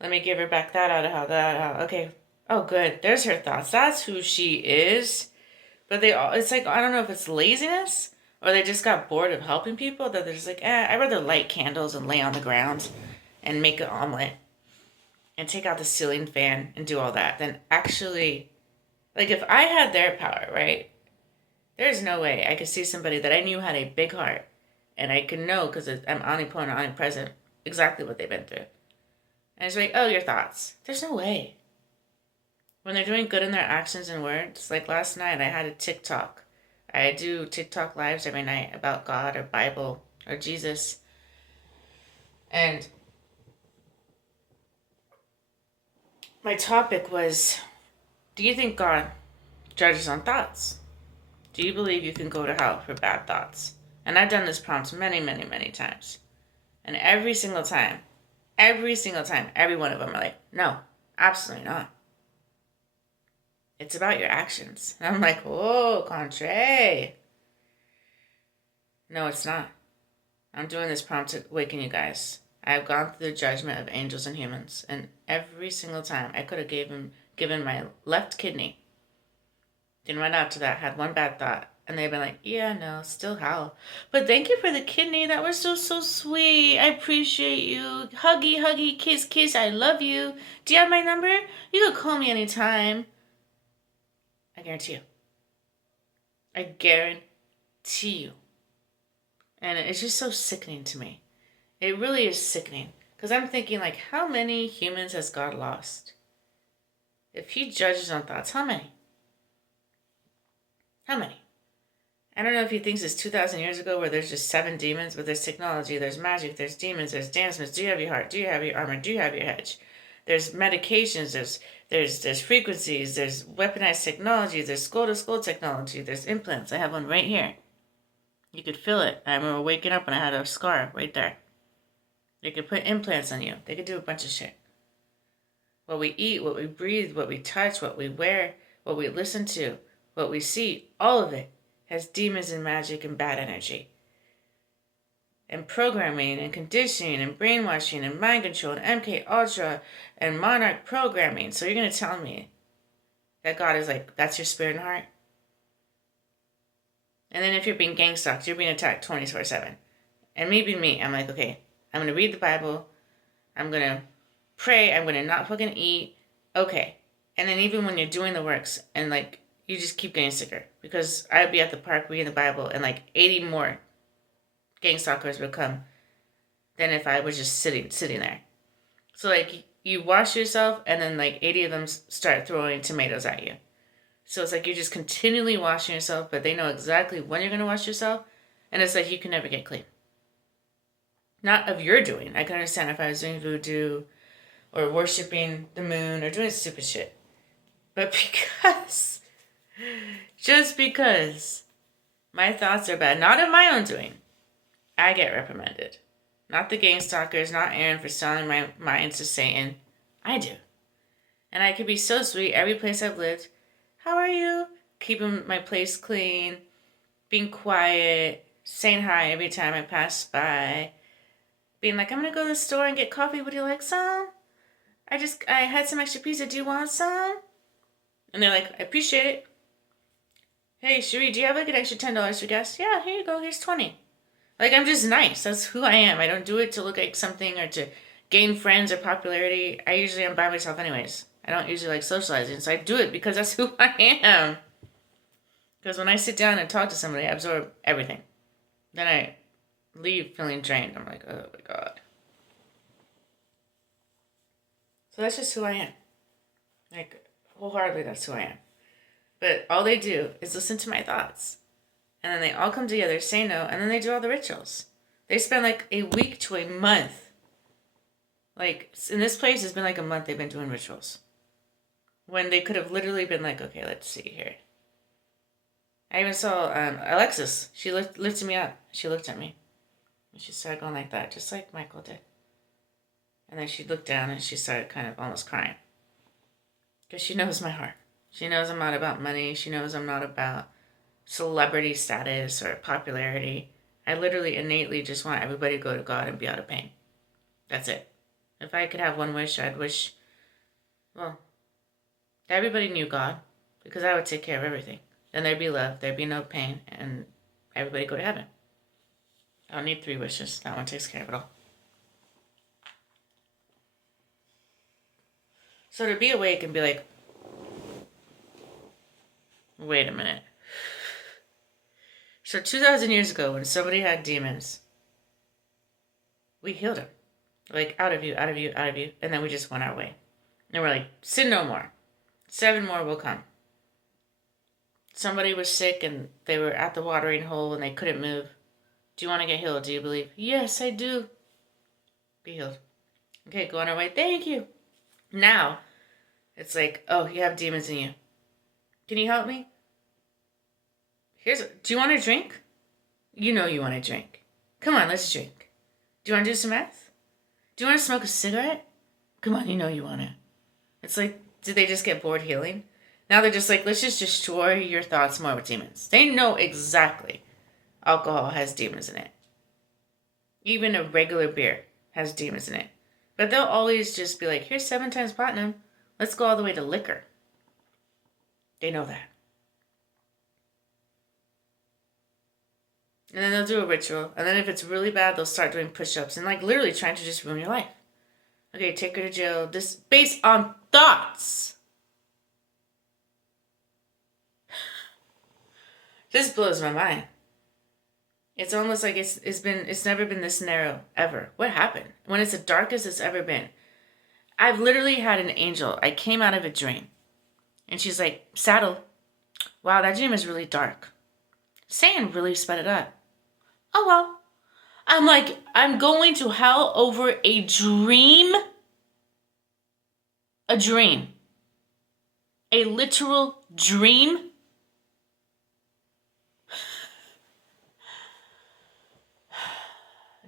Let me give her back that out of how. Okay. Oh, good. There's her thoughts. That's who she is. But they all, it's like, I don't know if it's laziness or they just got bored of helping people that they're just like, I'd rather light candles and lay on the ground and make an omelet and take out the ceiling fan and do all that than actually, like, if I had their power, right? There's no way I could see somebody that I knew had a big heart and I could know because I'm omnipotent, omnipresent, exactly what they've been through. And it's like, oh, your thoughts. There's no way. When they're doing good in their actions and words, like last night I had a TikTok. I do TikTok lives every night about God or Bible or Jesus. And my topic was, do you think God judges on thoughts? Do you believe you can go to hell for bad thoughts? And I've done this prompt many, many, many times. And every single time, every one of them are like, no, absolutely not. It's about your actions. And I'm like, whoa, contrary. No, it's not. I'm doing this prompt to awaken you guys. I've gone through the judgment of angels and humans. And every single time, I could have given my left kidney. Then right after that, had one bad thought. And they've been like, yeah, no, still hell. But thank you for the kidney. That was so, so sweet. I appreciate you. Huggy, huggy, kiss, kiss. I love you. Do you have my number? You can call me anytime. I guarantee you. I guarantee you. And it's just so sickening to me. It really is sickening. Because I'm thinking, like, how many humans has God lost? If he judges on thoughts, how many? How many? I don't know if he thinks it's 2,000 years ago where there's just 7 demons, but there's technology, there's magic, there's demons, there's dances. Do you have your heart? Do you have your armor? Do you have your hedge? There's medications, there's frequencies, there's weaponized technology, there's skull-to-skull technology, there's implants. I have one right here. You could feel it. I remember waking up and I had a scar right there. They could put implants on you. They could do a bunch of shit. What we eat, what we breathe, what we touch, what we wear, what we listen to, what we see, all of it has demons and magic and bad energy. And programming and conditioning and brainwashing and mind control and MK Ultra and monarch programming. So you're going to tell me that God is like, that's your spirit and heart? And then if you're being gang stalked, you're being attacked 24/7. And me being me, I'm like, okay, I'm going to read the Bible. I'm going to pray. I'm going to not fucking eat. Okay. And then even when you're doing the works and like, you just keep getting sicker. Because I'd be at the park reading the Bible and like 80 more gang stalkers would come than if I was just sitting there. So like you wash yourself and then like 80 of them start throwing tomatoes at you. So it's like you're just continually washing yourself, but they know exactly when you're going to wash yourself. And it's like you can never get clean. Not of your doing. I can understand if I was doing voodoo or worshiping the moon or doing stupid shit. But just because my thoughts are bad, not of my own doing, I get reprimanded. Not the gang stalkers, not Aaron for selling my mind to Satan. I do. And I could be so sweet every place I've lived. How are you? Keeping my place clean, being quiet, saying hi every time I pass by, being like, I'm going to go to the store and get coffee. Would you like some? I had some extra pizza. Do you want some? And they're like, I appreciate it. Hey, Cherie, do you have like an extra $10 for gas? Yeah, here you go. Here's 20. Like, I'm just nice. That's who I am. I don't do it to look like something or to gain friends or popularity. I usually am by myself anyways. I don't usually like socializing. So I do it because that's who I am. Because when I sit down and talk to somebody, I absorb everything. Then I leave feeling drained. I'm like, oh my God. So that's just who I am. Like, wholeheartedly, that's who I am. But all they do is listen to my thoughts. And then they all come together, say no, and then they do all the rituals. They spend like a week to a month. Like, in this place, it's been like a month they've been doing rituals. When they could have literally been like, okay, let's see here. I even saw Alexis. She lifted me up. She looked at me. And she started going like that, just like Michael did. And then she looked down and she started kind of almost crying. Because she knows my heart. She knows I'm not about money. She knows I'm not about celebrity status or popularity. I literally innately just want everybody to go to God and be out of pain. That's it. If I could have one wish, I'd wish, well, everybody knew God, because I would take care of everything. Then there'd be love, there'd be no pain, and everybody go to heaven. I don't need 3 wishes. That one takes care of it all. So to be awake and be like, wait a minute. So 2,000 years ago, when somebody had demons, we healed them. Like, out of you, out of you, out of you. And then we just went our way. And we're like, sin no more. 7 more will come. Somebody was sick and they were at the watering hole and they couldn't move. Do you want to get healed? Do you believe? Yes, I do. Be healed. Okay, go on our way. Thank you. Now, it's like, oh, you have demons in you. Can you help me? Do you want to drink? You know you want to drink. Come on, let's drink. Do you want to do some meth? Do you want to smoke a cigarette? Come on, you know you want to. It's like, did they just get bored healing? Now they're just like, let's just destroy your thoughts more with demons. They know exactly alcohol has demons in it. Even a regular beer has demons in it. But they'll always just be like, here's 7 times platinum. Let's go all the way to liquor. They know that. And then they'll do a ritual. And then if it's really bad, they'll start doing push-ups and like literally trying to just ruin your life. Okay, take her to jail. This based on thoughts. This blows my mind. It's almost like it's never been this narrow ever. What happened? When it's the darkest it's ever been. I've literally had an angel. I came out of a dream. And she's like, Saddle. Wow, that dream is really dark. Satan really sped it up. Oh well. I'm like, I'm going to hell over a dream. A dream. A literal dream.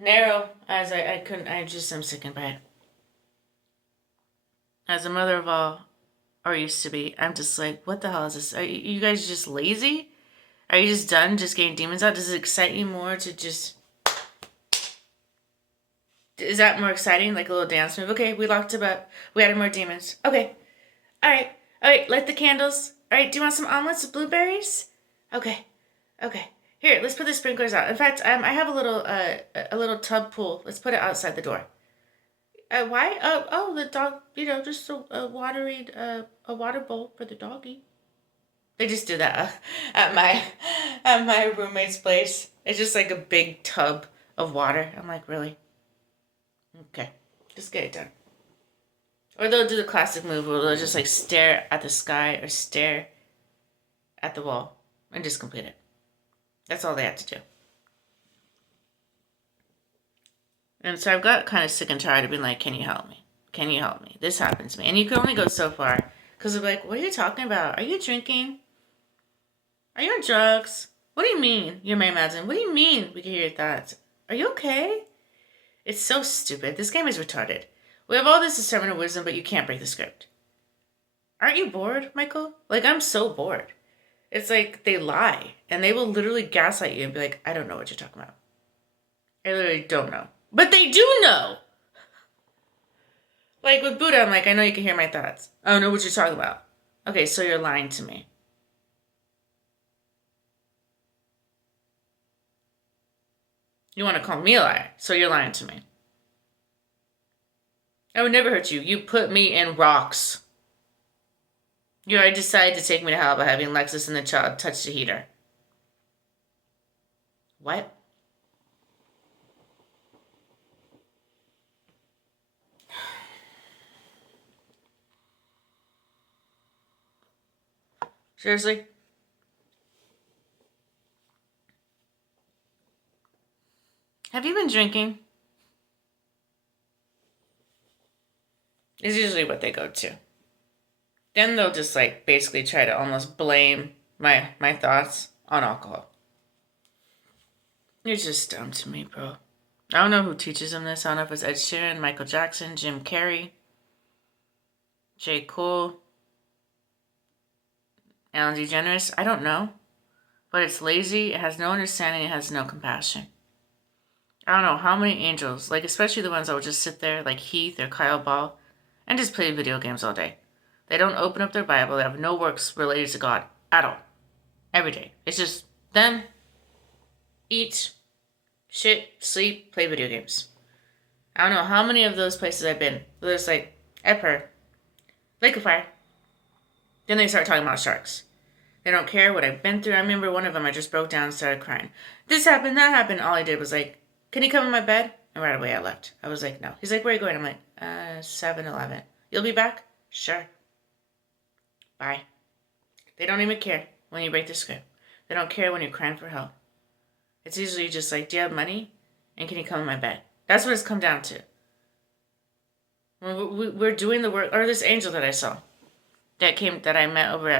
Narrow as I couldn't, I'm sick and bad. As a mother of all, or used to be, I'm just like, what the hell is this? Are you guys just lazy? Are you just done just getting demons out? Does it excite you more to just... Is that more exciting? Like a little dance move? Okay, we locked him up. We added more demons. Okay. All right, light the candles. All right, do you want some omelets with blueberries? Okay. Here, let's put the sprinklers out. In fact, I have a little tub pool. Let's put it outside the door. Why? Oh, the dog. Just a water bowl for the doggy. They just do that at my roommate's place. It's just like a big tub of water. I'm like, really? Okay, just get it done. Or they'll do the classic move where they'll just like stare at the sky or stare at the wall and just complete it. That's all they have to do. And so I've got kind of sick and tired of being like, can you help me? Can you help me? This happens to me. And you can only go so far. Because they're like, what are you talking about? Are you drinking? Are you on drugs? What do you mean? You're Mary Madsen. What do you mean we can hear your thoughts? Are you okay? It's so stupid. This game is retarded. We have all this discernment and wisdom, but you can't break the script. Aren't you bored, Michael? Like, I'm so bored. It's like they lie. And they will literally gaslight you and be like, I don't know what you're talking about. I literally don't know. But they do know. Like with Buddha, I'm like, I know you can hear my thoughts. I don't know what you're talking about. Okay, so you're lying to me. You want to call me a liar, so you're lying to me. I would never hurt you. You put me in rocks. You already decided to take me to hell by having Lexus and the child touch the heater. What? Seriously? Have you been drinking? Is usually what they go to. Then they'll just like basically try to almost blame my thoughts on alcohol. You're just dumb to me, bro. I don't know who teaches them this. I don't know if it's Ed Sheeran, Michael Jackson, Jim Carrey, J. Cole, Ellen DeGeneres. I don't know. But it's lazy, it has no understanding, it has no compassion. I don't know how many angels, like especially the ones that will just sit there, like Heath or Kyle Ball, and just play video games all day. They don't open up their Bible, they have no works related to God at all. Every day. It's just them, eat, shit, sleep, play video games. I don't know how many of those places I've been. There's like Epper, Lake of Fire. Then they start talking about sharks. They don't care what I've been through. I remember one of them, I just broke down and started crying. This happened, that happened. All I did was like, can you come in my bed? And right away I left. I was like, no. He's like, where are you going? I'm like, 7-Eleven. You'll be back? Sure. Bye. They don't even care when you break the script. They don't care when you're crying for help. It's usually just like, do you have money? And can you come in my bed? That's what it's come down to. We're doing the work, or this angel that I saw, that I met over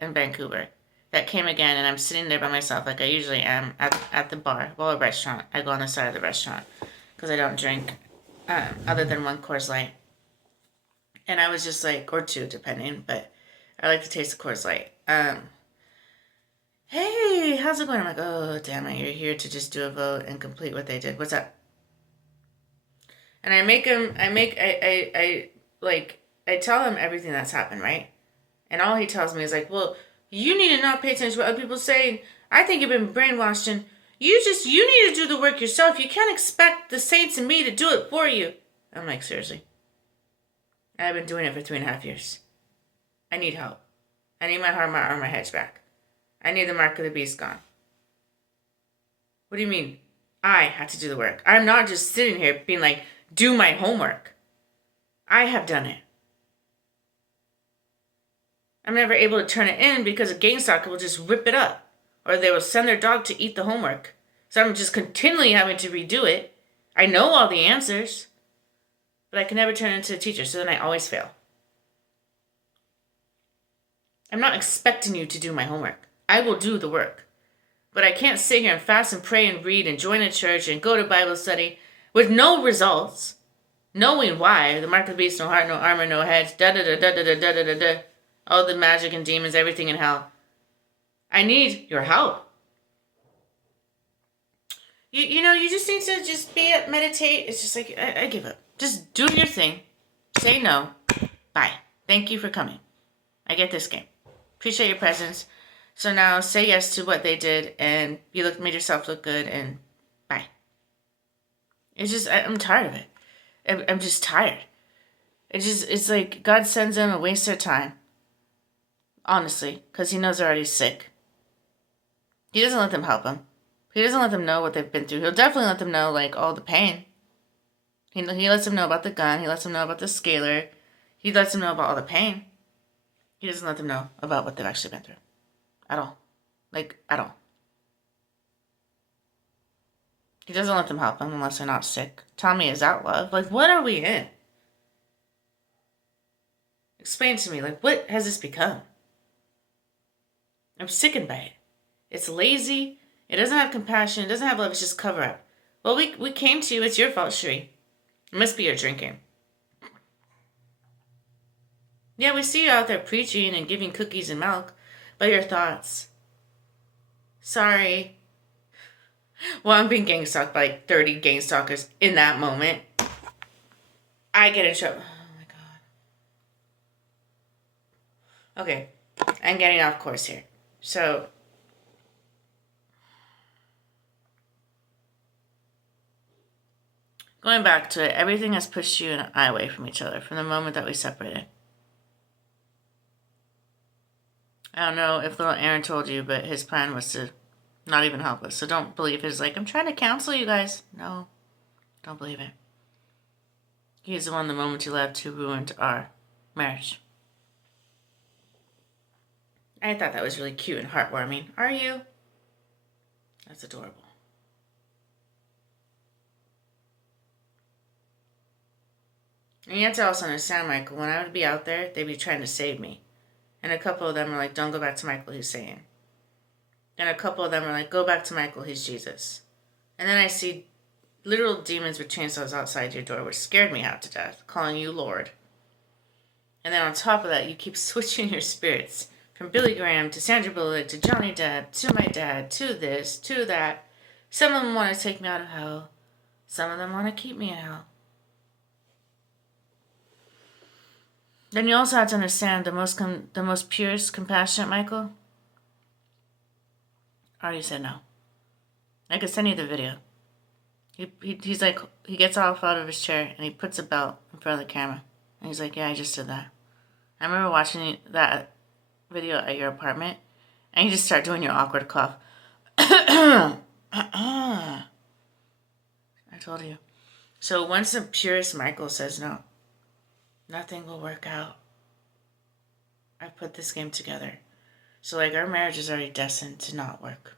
in Vancouver, that came again, and I'm sitting there by myself like I usually am at the bar, well, a restaurant. I go on the side of the restaurant because I don't drink other than one Coors Light. And I was just like, or two, depending, but I like to taste the Coors Light. Hey, how's it going? I'm like, oh, damn it, you're here to just do a vote and complete what they did. What's up? And I tell him everything that's happened, right? And all he tells me is like, well, you need to not pay attention to what other people say. I think you've been brainwashed, and you need to do the work yourself. You can't expect the saints and me to do it for you. I'm like, seriously? I've been doing it for 3.5 years. I need help. I need my heart, my arm, my hedge back. I need the mark of the beast gone. What do you mean? I had to do the work. I'm not just sitting here being like, do my homework. I have done it. I'm never able to turn it in because a gang stalker will just rip it up. Or they will send their dog to eat the homework. So I'm just continually having to redo it. I know all the answers. But I can never turn it into a teacher, so then I always fail. I'm not expecting you to do my homework. I will do the work. But I can't sit here and fast and pray and read and join a church and go to Bible study with no results. Knowing why. The mark of the beast, no heart, no armor, no head. Da-da-da-da-da-da-da-da-da. All the magic and demons, everything in hell. I need your help. You just need to just meditate. It's just like, I give up. Just do your thing. Say no. Bye. Thank you for coming. I get this game. Appreciate your presence. So now say yes to what they did, and you made yourself look good, and bye. It's just, I'm tired of it. I'm just tired. It's like God sends them to waste their time. Honestly, because he knows they're already sick. He doesn't let them help them. He doesn't let them know what they've been through. He'll definitely let them know, like, all the pain. He lets them know about the gun. He lets them know about the scalar. He lets them know about all the pain. He doesn't let them know about what they've actually been through. At all. Like, at all. He doesn't let them help them unless they're not sick. Tell me, is that love? Like, what are we in? Explain to me, like, what has this become? I'm sickened by it. It's lazy. It doesn't have compassion. It doesn't have love. It's just cover up. Well, we came to you. It's your fault, Sheree. It must be your drinking. Yeah, we see you out there preaching and giving cookies and milk, but your thoughts. Sorry. Well, I'm being gang stalked by like 30 gang stalkers in that moment. I get in trouble. Oh my God. Okay, I'm getting off course here. So, going back to it, everything has pushed you and I away from each other from the moment that we separated. I don't know if little Aaron told you, but his plan was to not even help us. So don't believe his like, I'm trying to counsel you guys. No, don't believe it. He's the one the moment you left who ruined our marriage. I thought that was really cute and heartwarming. Are you? That's adorable. And you have to also understand, Michael, when I would be out there, they'd be trying to save me. And a couple of them are like, don't go back to Michael, he's Satan. And a couple of them are like, go back to Michael, he's Jesus. And then I see literal demons with chainsaws outside your door, which scared me half to death, calling you Lord. And then on top of that, you keep switching your spirits from Billy Graham to Sandra Bullock to Johnny Depp to my dad to this to that. Some of them want to take me out of hell. Some of them want to keep me in hell. Then you also have to understand the most purest, compassionate Michael already said no. I could send you the video. He's like, he gets off out of his chair and he puts a belt in front of the camera. And he's like, yeah, I just did that. I remember watching that video at your apartment and you just start doing your awkward cough. I told you. So once the purest Michael says no, nothing will work out. I put this game together. So like our marriage is already destined to not work.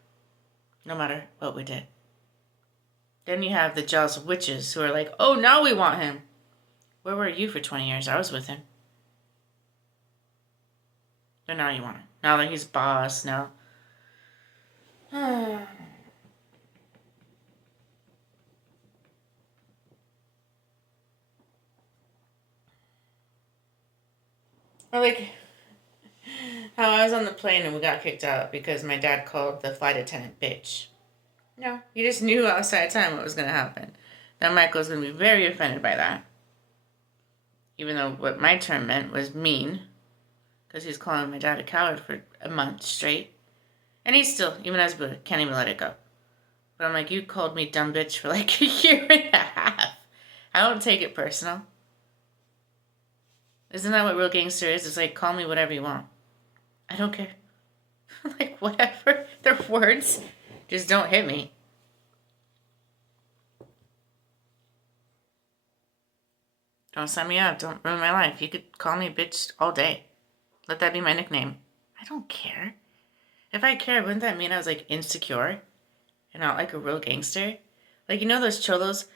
No matter what we did. Then you have the jealous witches who are like, oh, now we want him. Where were you for 20 years? I was with him. But now you want him. Now that he's boss, now. Or like how I was on the plane and we got kicked out because my dad called the flight attendant bitch. No, you just knew outside time what was going to happen. That Michael was going to be very offended by that. Even though what my term meant was mean. Because he's calling my dad a coward for a month straight. And he's still, even as Buddha, can't even let it go. But I'm like, you called me dumb bitch for like a year and a half. I don't take it personal. Isn't that what real gangster is? It's like, call me whatever you want. I don't care. Like, whatever. They're words. Just don't hit me. Don't set me up. Don't ruin my life. You could call me bitch all day. Let that be my nickname. I don't care. If I cared, wouldn't that mean I was like insecure and not like a real gangster? Like, you know those cholos?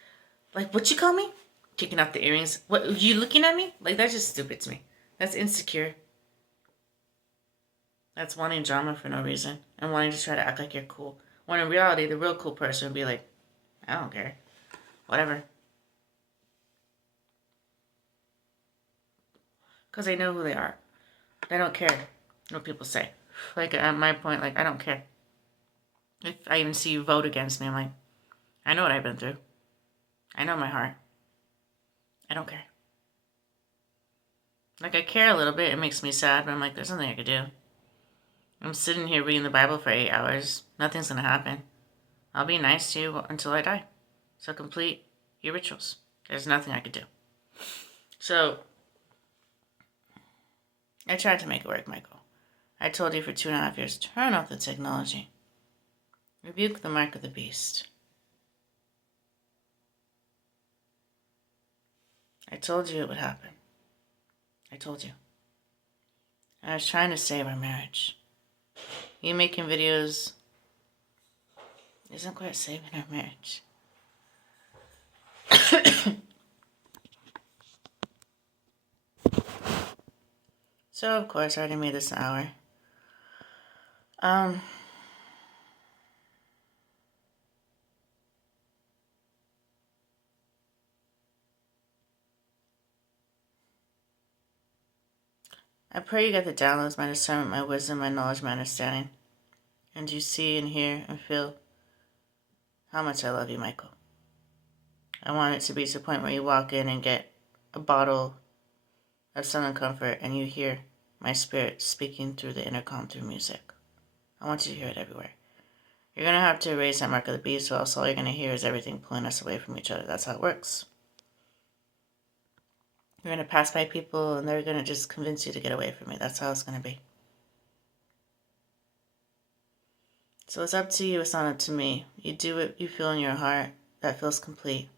Like, what you call me? Kicking out the earrings. What, you looking at me? Like, that's just stupid to me. That's insecure. That's wanting drama for no reason and wanting to try to act like you're cool. When in reality, the real cool person would be like, I don't care. Whatever. Because they know who they are. They don't care what people say. Like, at my point, like, I don't care. If I even see you vote against me, I'm like, I know what I've been through. I know my heart. I don't care. Like, I care a little bit. It makes me sad, but I'm like, there's nothing I could do. I'm sitting here reading the Bible for 8 hours. Nothing's going to happen. I'll be nice to you until I die. So complete your rituals. There's nothing I could do. So, I tried to make it work, Michael. I told you for 2.5 years, turn off the technology. Rebuke the mark of the beast. I told you it would happen. I told you. I was trying to save our marriage. You making videos isn't quite saving our marriage. So, of course, I already made this an hour. I pray you get the downloads, my discernment, my wisdom, my knowledge, my understanding. And you see and hear and feel how much I love you, Michael. I want it to be to the point where you walk in and get a bottle of Southern Comfort and you hear my spirit speaking through the intercom through music. I want you to hear it everywhere. You're going to have to erase that mark of the beast, or else all you're going to hear is everything pulling us away from each other. That's how it works. You're going to pass by people and they're going to just convince you to get away from me. That's how it's going to be. So it's up to you. It's not up to me. You do what you feel in your heart that feels complete.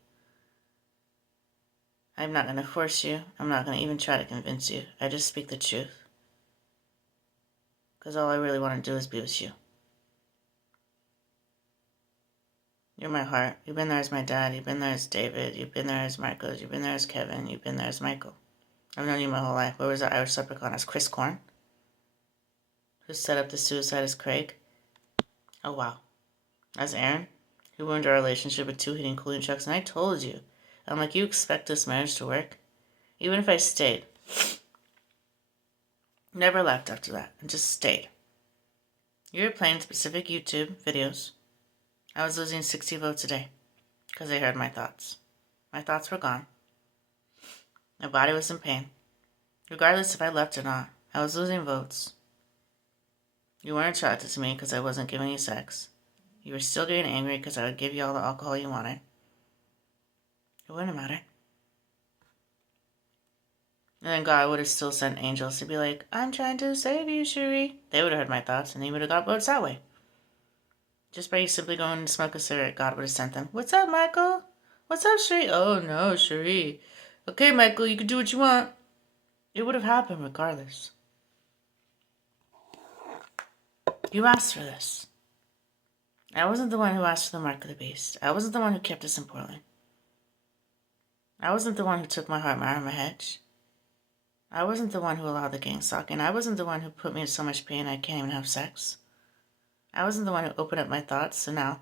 I'm not going to force you. I'm not going to even try to convince you. I just speak the truth. Because all I really want to do is be with you. You're my heart. You've been there as my dad. You've been there as David. You've been there as Marcos. You've been there as Kevin. You've been there as Michael. I've known you my whole life. Where was that Irish leprechaun? As Chris Korn? Who set up the suicide as Craig? Oh, wow. As Aaron? Who ruined our relationship with 2 heating cooling trucks. And I told you. I'm like, you expect this marriage to work? Even if I stayed. Never left after that. And just stayed. You were playing specific YouTube videos. I was losing 60 votes a day. Because they heard my thoughts. My thoughts were gone. My body was in pain. Regardless if I left or not, I was losing votes. You weren't attracted to me because I wasn't giving you sex. You were still getting angry because I would give you all the alcohol you wanted. It wouldn't matter. And then God would have still sent angels to be like, I'm trying to save you, Cherie. They would have heard my thoughts and they would have got votes that way. Just by you simply going to smoke a cigarette, God would have sent them. What's up, Michael? What's up, Cherie? Oh, no, Cherie. Okay, Michael, you can do what you want. It would have happened regardless. You asked for this. I wasn't the one who asked for the mark of the beast. I wasn't the one who kept us in Portland. I wasn't the one who took my heart, my hedge. I wasn't the one who allowed the gang stalking. I wasn't the one who put me in so much pain I can't even have sex. I wasn't the one who opened up my thoughts, so now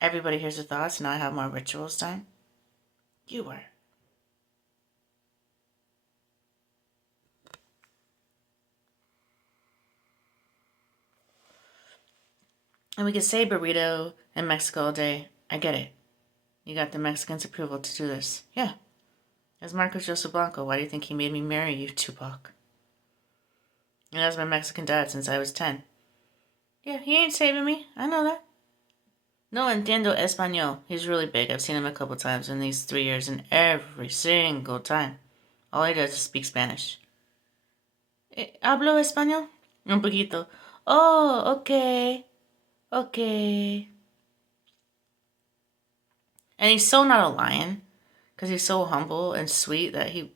everybody hears the thoughts, and now I have more rituals done. You were. And we could say burrito in Mexico all day. I get it. You got the Mexicans' approval to do this. Yeah. As Marcos Joseph Blanco, why do you think he made me marry you, Tupac? And as my Mexican dad since I was 10. Yeah, he ain't saving me. I know that. No entiendo español. He's really big. I've seen him a couple times in these 3 years, and every single time, all he does is speak Spanish. ¿Hablo español? Un poquito. Oh, okay. Okay. And he's so not a lion, because he's so humble and sweet that he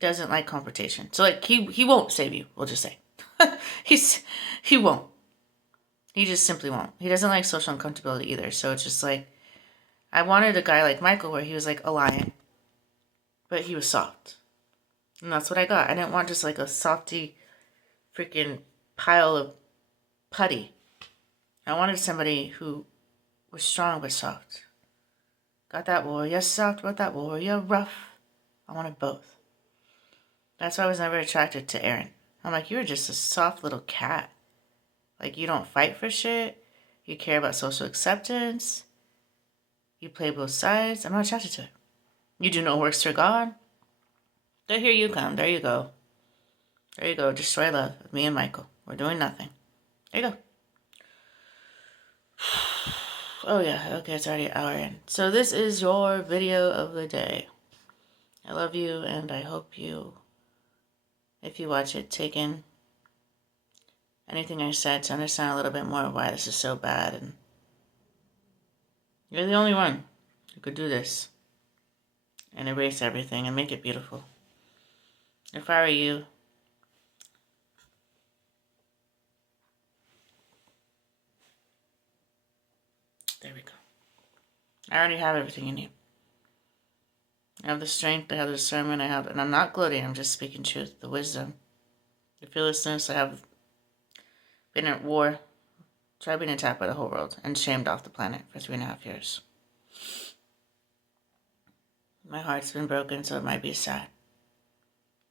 doesn't like confrontation. So like he won't save you, we'll just say. he won't. He just simply won't. He doesn't like social uncomfortability either. So it's just like, I wanted a guy like Michael where he was like a lion, but he was soft. And that's what I got. I didn't want just like a softy freaking pile of putty. I wanted somebody who was strong but soft. Got that warrior soft, got that warrior rough. I wanted both. That's why I was never attracted to Aaron. I'm like, you're just a soft little cat. Like, you don't fight for shit. You care about social acceptance. You play both sides. I'm not attracted to it. You do no works for God. So here you come. There you go. There you go. Destroy love. Me and Michael. We're doing nothing. There you go. Oh, yeah. Okay, it's already an hour in. So this is your video of the day. I love you, and I hope you, if you watch it, take in anything I said to understand a little bit more why this is so bad. And you're the only one who could do this and erase everything and make it beautiful. If I were you, there we go. I already have everything you need. I have the strength, I have the discernment, and I'm not gloating, I'm just speaking truth, the wisdom, the fearlessness. I have been at war, tried being attacked by the whole world, and shamed off the planet for 3.5 years. My heart's been broken, so it might be sad.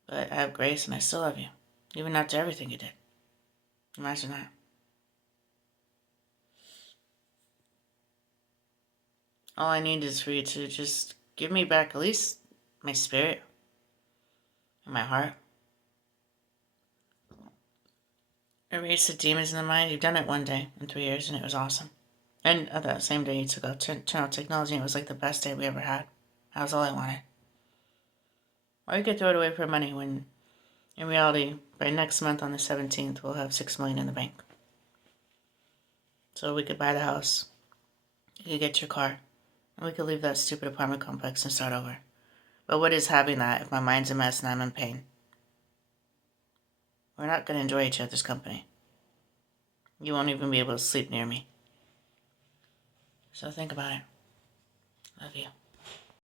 But I have grace, and I still love you, even after everything you did. Imagine that. All I need is for you to just give me back at least my spirit and my heart. Erase the demons in the mind. You've done it one day in 3 years, and it was awesome. And that same day you took out turn out technology, and it was like the best day we ever had. That was all I wanted. Or you could throw it away for money when, in reality, by next month on the 17th, we'll have $6 million in the bank. So we could buy the house. You could get your car. And we could leave that stupid apartment complex and start over. But what is having that if my mind's a mess and I'm in pain? We're not going to enjoy each other's company. You won't even be able to sleep near me. So think about it. Love you.